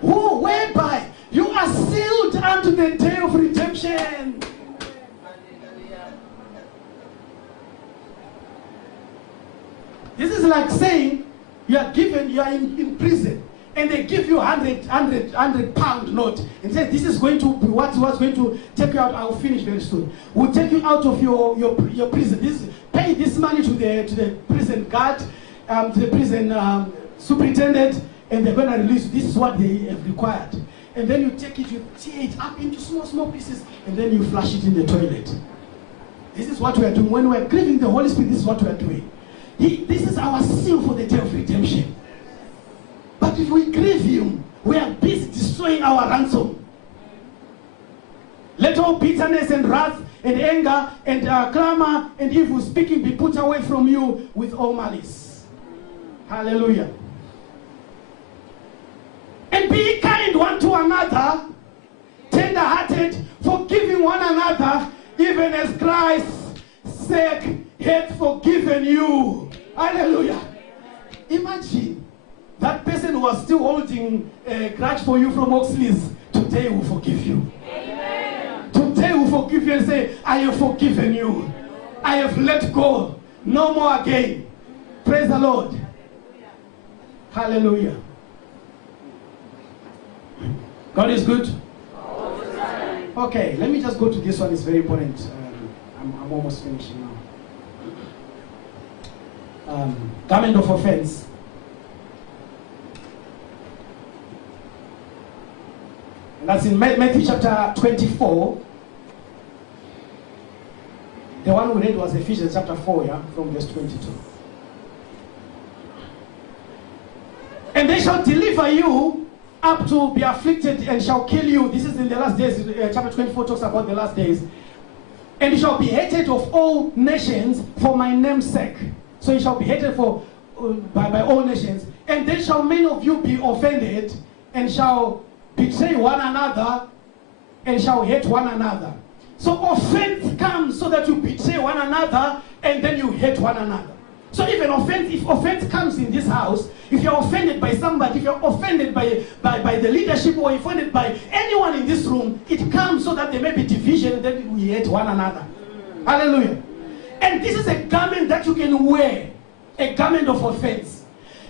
Who, whereby you are sealed unto the day of redemption. This is like saying you are in prison, and they give you 100 pound note and say, this is going to be what's going to take you out. I'll finish very soon. We'll take you out of your prison. Pay this money to the prison guard, to the prison superintendent, and they're going to release you. This is what they have required. And then you take it, you tear it up into small pieces, and then you flush it in the toilet. This is what we are doing. When we are grieving the Holy Spirit, this is what we are doing. This is our seal for the day of redemption. But if we grieve him, we are busy destroying our ransom. Let all bitterness and wrath and anger and clamor and evil speaking be put away from you with all malice. Hallelujah. And be kind one to another, tender-hearted, forgiving one another, even as Christ's sake hath forgiven you. Hallelujah. Imagine that person who was still holding a grudge for you from Oxley's, today will forgive you. Amen. Today will forgive you and say, I have forgiven you. I have let go. No more again. Praise the Lord. Hallelujah. God is good. Okay, let me just go to this one. It's very important. I'm almost finishing now. Garment of offense. And that's in Matthew chapter 24. The one we read was Ephesians chapter 4, yeah, from verse 22. And they shall deliver you up to be afflicted and shall kill you. This is in the last days. Chapter 24 talks about the last days. And you shall be hated of all nations for my name's sake. So you shall be hated by all nations. And then shall many of you be offended and shall betray one another and shall hate one another. So offense comes so that you betray one another and then you hate one another. So if offense comes in this house, if you're offended by somebody, if you're offended by the leadership or offended by anyone in this room, it comes so that there may be division and then we hate one another. Hallelujah. And this is a garment that you can wear, a garment of offense.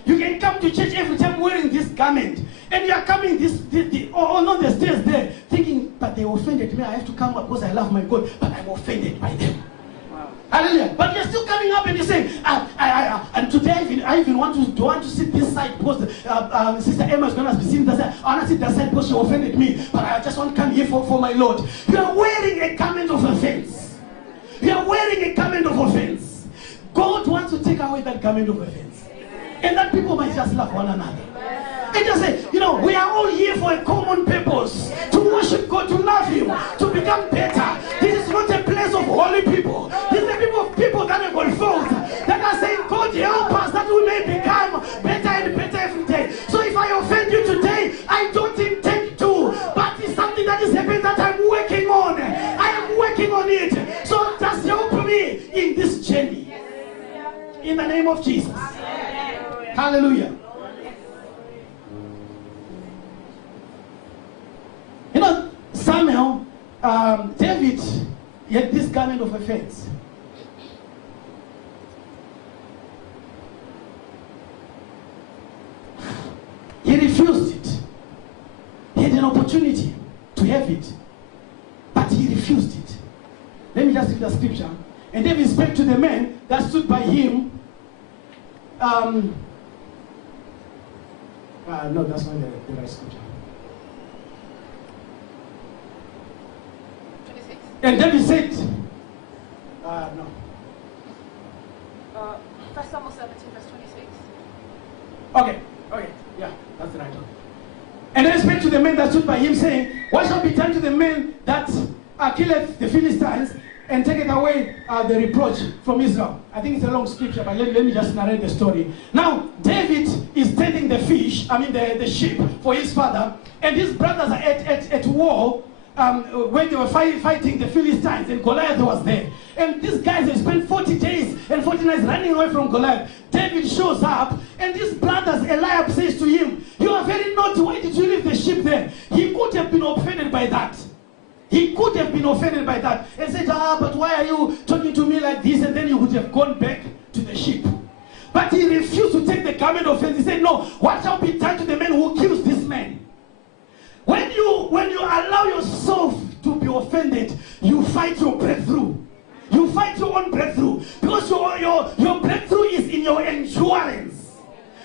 You can come to church every time wearing this garment, and you are coming on the stairs there, thinking, but they offended me. I have to come up because I love my God, but I'm offended by them. Wow. Hallelujah. But you're still coming up and you're saying, and today I even want to sit this side because Sister Emma is going to be sitting that side. I want to sit that side because she offended me, but I just want to come here for my Lord. You are wearing a garment of offense. You are wearing a garment of offense. God wants to take away that garment of offense. And that people might just love one another. And just say, we are all here for a common purpose. To worship God, to love Him, to become better. This is not a place of holy people. This is a people that are confused. That are saying, God help us that we may become better and better every day. So if I offend you today, I don't intend to. But it's something that is happening that I'm working on. I am working on it. So just help me in this journey. In the name of Jesus. Hallelujah. Samuel, David, he had this garment of offense. He refused it. He had an opportunity to have it, but he refused it. Let me just read the scripture. And David spake to the men that stood by him. No, that's not the right scripture. 26. And David said, no. 1 Samuel 17, verse 26. Okay, yeah, that's the right one. And then spake to the men that stood by him, saying, what shall be done to the men that killeth the Philistines, and taketh away the reproach from Israel? I think it's a long scripture, but let me just narrate the story. Now, David is tending the the sheep for his father, and his brothers are at war when they were fighting the Philistines, and Goliath was there. And these guys have spent 40 days and 40 nights running away from Goliath. David shows up, and his brothers, Eliab says to him, you are very naughty, why did you leave the sheep there? He could have been offended by that. He could have been offended by that and said, but why are you talking to me like this? And then he would have gone back to the sheep. But he refused to take the garment offense. He said, no, what shall be done to the man who kills this man? When you allow yourself to be offended, you fight your breakthrough. You fight your own breakthrough. Because your breakthrough is in your endurance.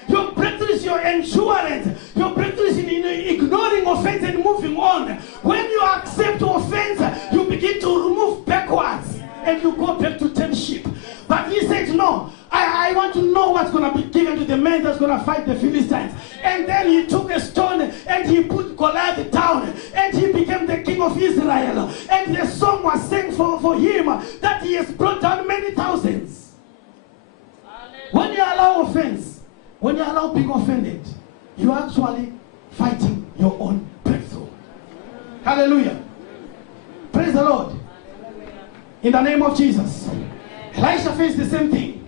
Your breakthrough is your endurance. Your breakthrough is in ignoring offense and moving on. When you accept offense, you begin to move backwards and you go back to 10 sheep. But he said, no, I want to know what's going to be given to the man that's going to fight the Philistines. And then he took a stone and he put Goliath down, and he became the king of Israel. And the song was sang for him that he has brought down many thousands. When you allow offense, when you allow being offended, you are actually fighting your own breakthrough. Hallelujah. Praise the Lord. In the name of Jesus. Elisha faced the same thing.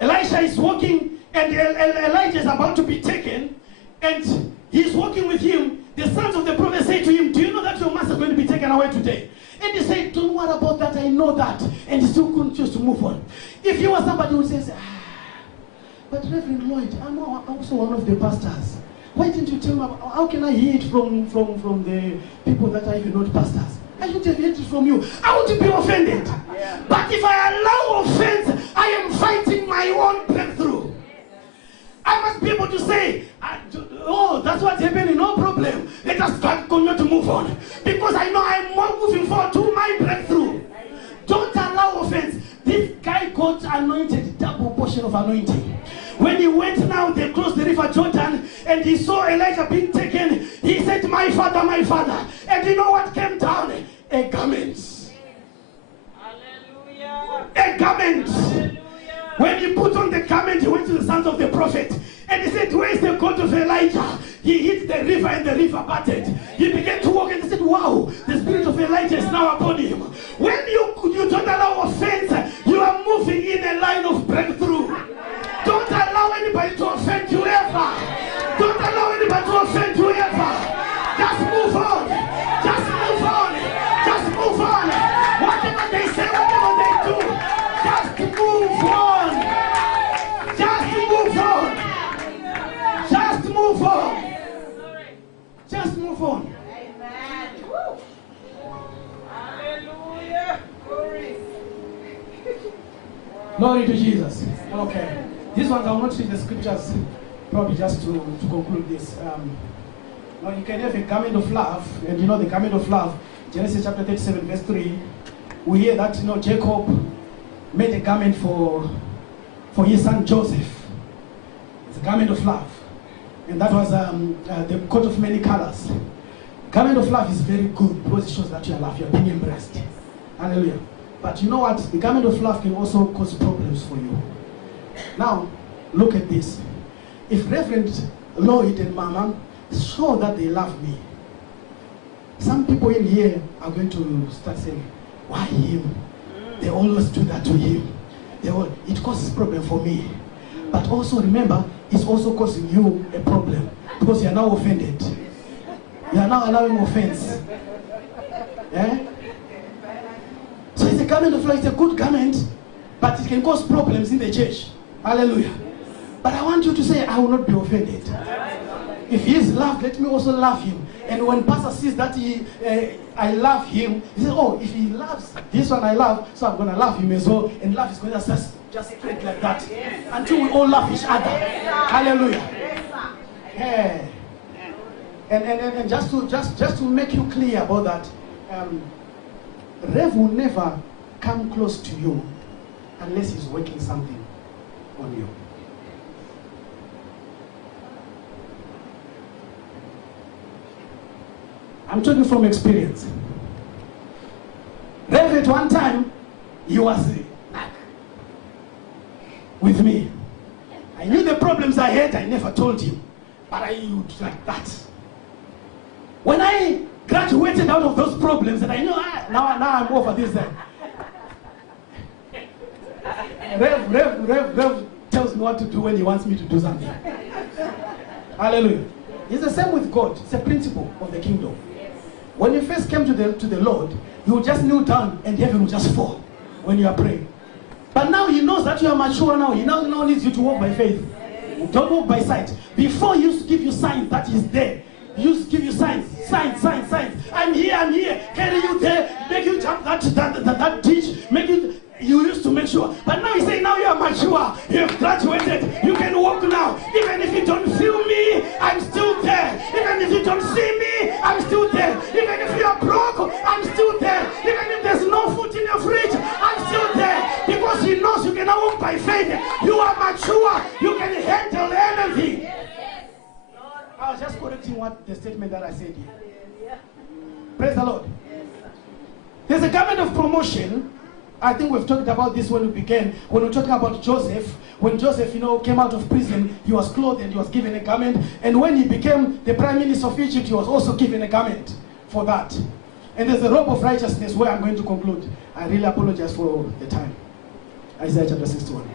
Elisha is walking, and Elijah is about to be taken, and he's walking with him. The sons of the prophet say to him, do you know that your master is going to be taken away today? And he said, don't worry about that, I know that. And he still couldn't choose to move on. If you were somebody who says, but Reverend Lloyd, I'm also one of the pastors. Why didn't you tell me? How can I hear it from the people that are even not pastors? I should have heard it from you. I want to be offended. Yeah. But if I allow offense, I am fighting my own breakthrough. I must be able to say, oh, that's what's happening, no problem. Let us continue to move on. Because I know I'm more moving forward to my breakthrough. Don't allow offense. This guy got anointed, double portion of anointing. When he went now, they crossed the river Jordan, and he saw Elijah being taken. He said, my father, my father. And you know what came down? A garment. Hallelujah. A garment. Hallelujah. When he put on the garment, he went to the sons of the prophet. And he said, where is the God of Elijah? He hit the river, and the river parted. He began to walk, and he said, wow, the spirit of Elijah is now upon him. When you don't allow offense, you are moving in a line of breakthrough. Don't allow anybody to offend you ever. Don't allow anybody to offend you ever. Just move on. Just move on. Just move on. Whatever they say, whatever they do, just move on. Just move on. Just move on. Just move on. Amen. Hallelujah. Glory. Glory to Jesus. Okay. This one, I will not read the scriptures, probably just to conclude this. Now you can have a garment of love, and you know the garment of love, Genesis chapter 37, verse 3. We hear that Jacob made a garment for his son Joseph. It's a garment of love. And that was the coat of many colors. Garment of love is very good because it shows that you are loved, you are being embraced. Hallelujah. But you know what? The garment of love can also cause problems for you. Now, look at this. If Reverend Lloyd and Mama show that they love me, some people in here are going to start saying, why him? They always do that to him. It causes problem for me. But also remember, it's also causing you a problem because you are now offended. You are now allowing offense. Yeah? So it's a garment of love, it's a good garment, but it can cause problems in the church. Hallelujah. But I want you to say, I will not be offended. If he is loved, let me also love him. And when pastor sees that I love him, he says, oh, if he loves this one I love, so I'm going to love him as well. And love is going to just spread like that until we all love each other. Hallelujah. Yeah. And just to make you clear about that, Rev will never come close to you unless he's working something on you. I'm talking from experience. Rev at one time, he was with me. I knew the problems I had, I never told him. But I would like that. When I graduated out of those problems, and I know now I'm over this then. Rev tells me what to do when he wants me to do something. Hallelujah. It's the same with God. It's a principle of the kingdom. When you first came to the Lord, you will just kneel down and heaven will just fall when you are praying. But now he knows that you are mature now. He now needs you to walk by faith. Don't walk by sight. Before he used to give you signs that he's there. He used to give you signs. I'm here. Carry you there. Make you jump that ditch. You used to make sure. But now he's saying, now you are mature. You have graduated. You can walk now. Even if you don't feel me, I'm still there. Even if you don't see me, I'm still there. Even if you are broke, I'm still there. Even if there's no food in your fridge, I'm still there. Because he knows you cannot walk by faith. You are mature. You can handle anything. I was just correcting the statement that I said here. Praise the Lord. There's a garment of promotion. I think we've talked about this when we began. When we were talking about Joseph, when Joseph, came out of prison, he was clothed and he was given a garment. And when he became the prime minister of Egypt, he was also given a garment for that. And there's a robe of righteousness where I'm going to conclude. I really apologize for the time. Isaiah chapter 61.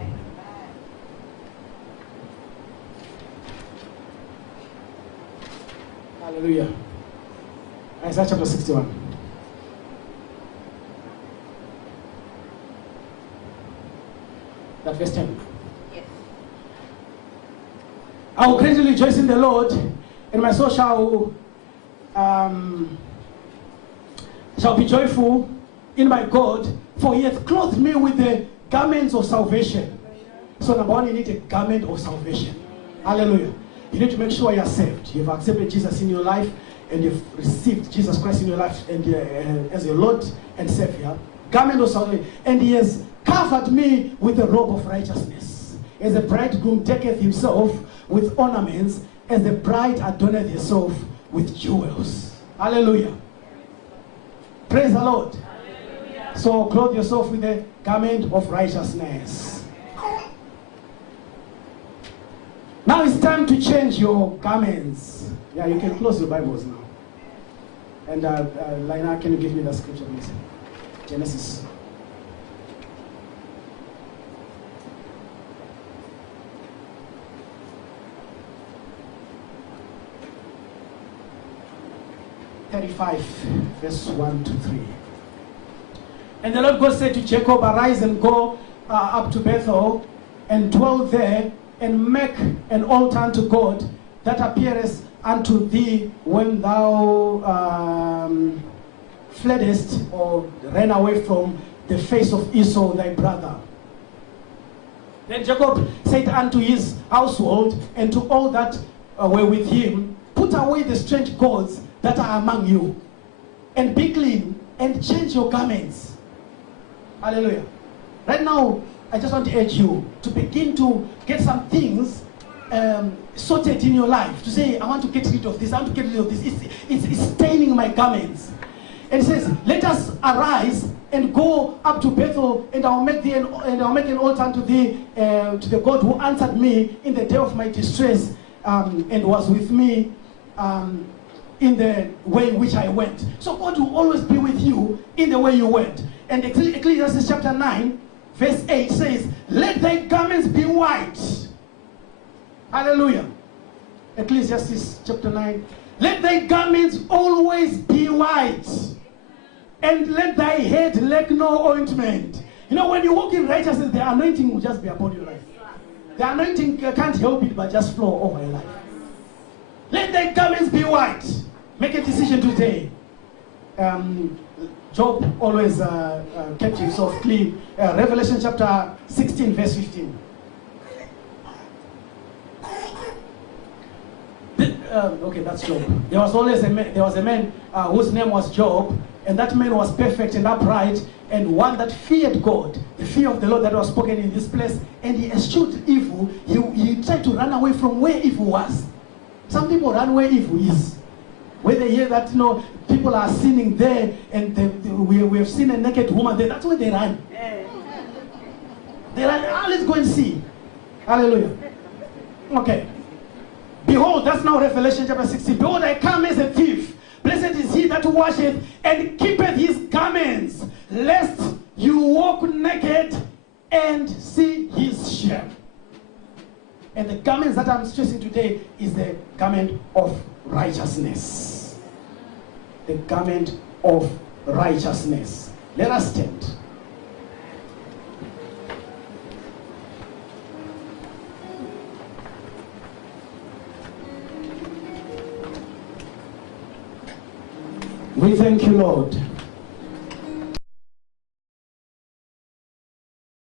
Hallelujah. Isaiah chapter 61. That verse 10. Yes. I will greatly rejoice in the Lord, and my soul shall be joyful in my God, for he hath clothed me with the garments of salvation. So number one, you need a garment of salvation. Hallelujah. You need to make sure you are saved. You've accepted Jesus in your life, and you've received Jesus Christ in your life and as your Lord and Savior. Garment of salvation. And he has covered me with the robe of righteousness. As a bridegroom taketh himself with ornaments, as the bride adorneth herself with jewels. Hallelujah. Praise the Lord. Hallelujah. So clothe yourself with the garment of righteousness. Now it's time to change your garments. Yeah, you can close your Bibles now. And Lina, can you give me the scripture, please? Genesis. Verse 1 to 3. And the Lord God said to Jacob, arise and go up to Bethel and dwell there and make an altar unto God that appeareth unto thee when thou fleddest or ran away from the face of Esau thy brother. Then Jacob said unto his household and to all that were with him, put away the strange gods that are among you, and be clean, and change your garments. Hallelujah. Right now, I just want to urge you to begin to get some things sorted in your life. To say, I want to get rid of this, I want to get rid of this. It's staining my garments. And it says, let us arise and go up to Bethel, and I'll make an altar unto thee, to the God who answered me in the day of my distress, and was with me in the way in which I went. So God will always be with you in the way you went. And Ecclesiastes chapter 9, verse 8 says, let thy garments be white. Hallelujah. Ecclesiastes chapter 9. Let thy garments always be white. And let thy head lack no ointment. When you walk in righteousness, the anointing will just be upon your life. The anointing can't help it but just flow over your life. Let thy garments be white. Make a decision today. Job always kept himself clean. Revelation chapter 16, verse 15. Okay, that's Job. There was a man whose name was Job, and that man was perfect and upright, and one that feared God, the fear of the Lord that was spoken in this place, and he eschewed evil. He tried to run away from where evil was. Some people run where evil is. When they hear that, people are sinning there, and we have seen a naked woman there, that's where they run. They run, let's go and see. Hallelujah. Okay. Behold, that's now Revelation chapter 16. Behold, I come as a thief. Blessed is he that washeth and keepeth his garments, lest you walk naked and see his shame. And the garments that I'm stressing today is the garment of righteousness. The garment of righteousness. Let us stand. We thank you, Lord.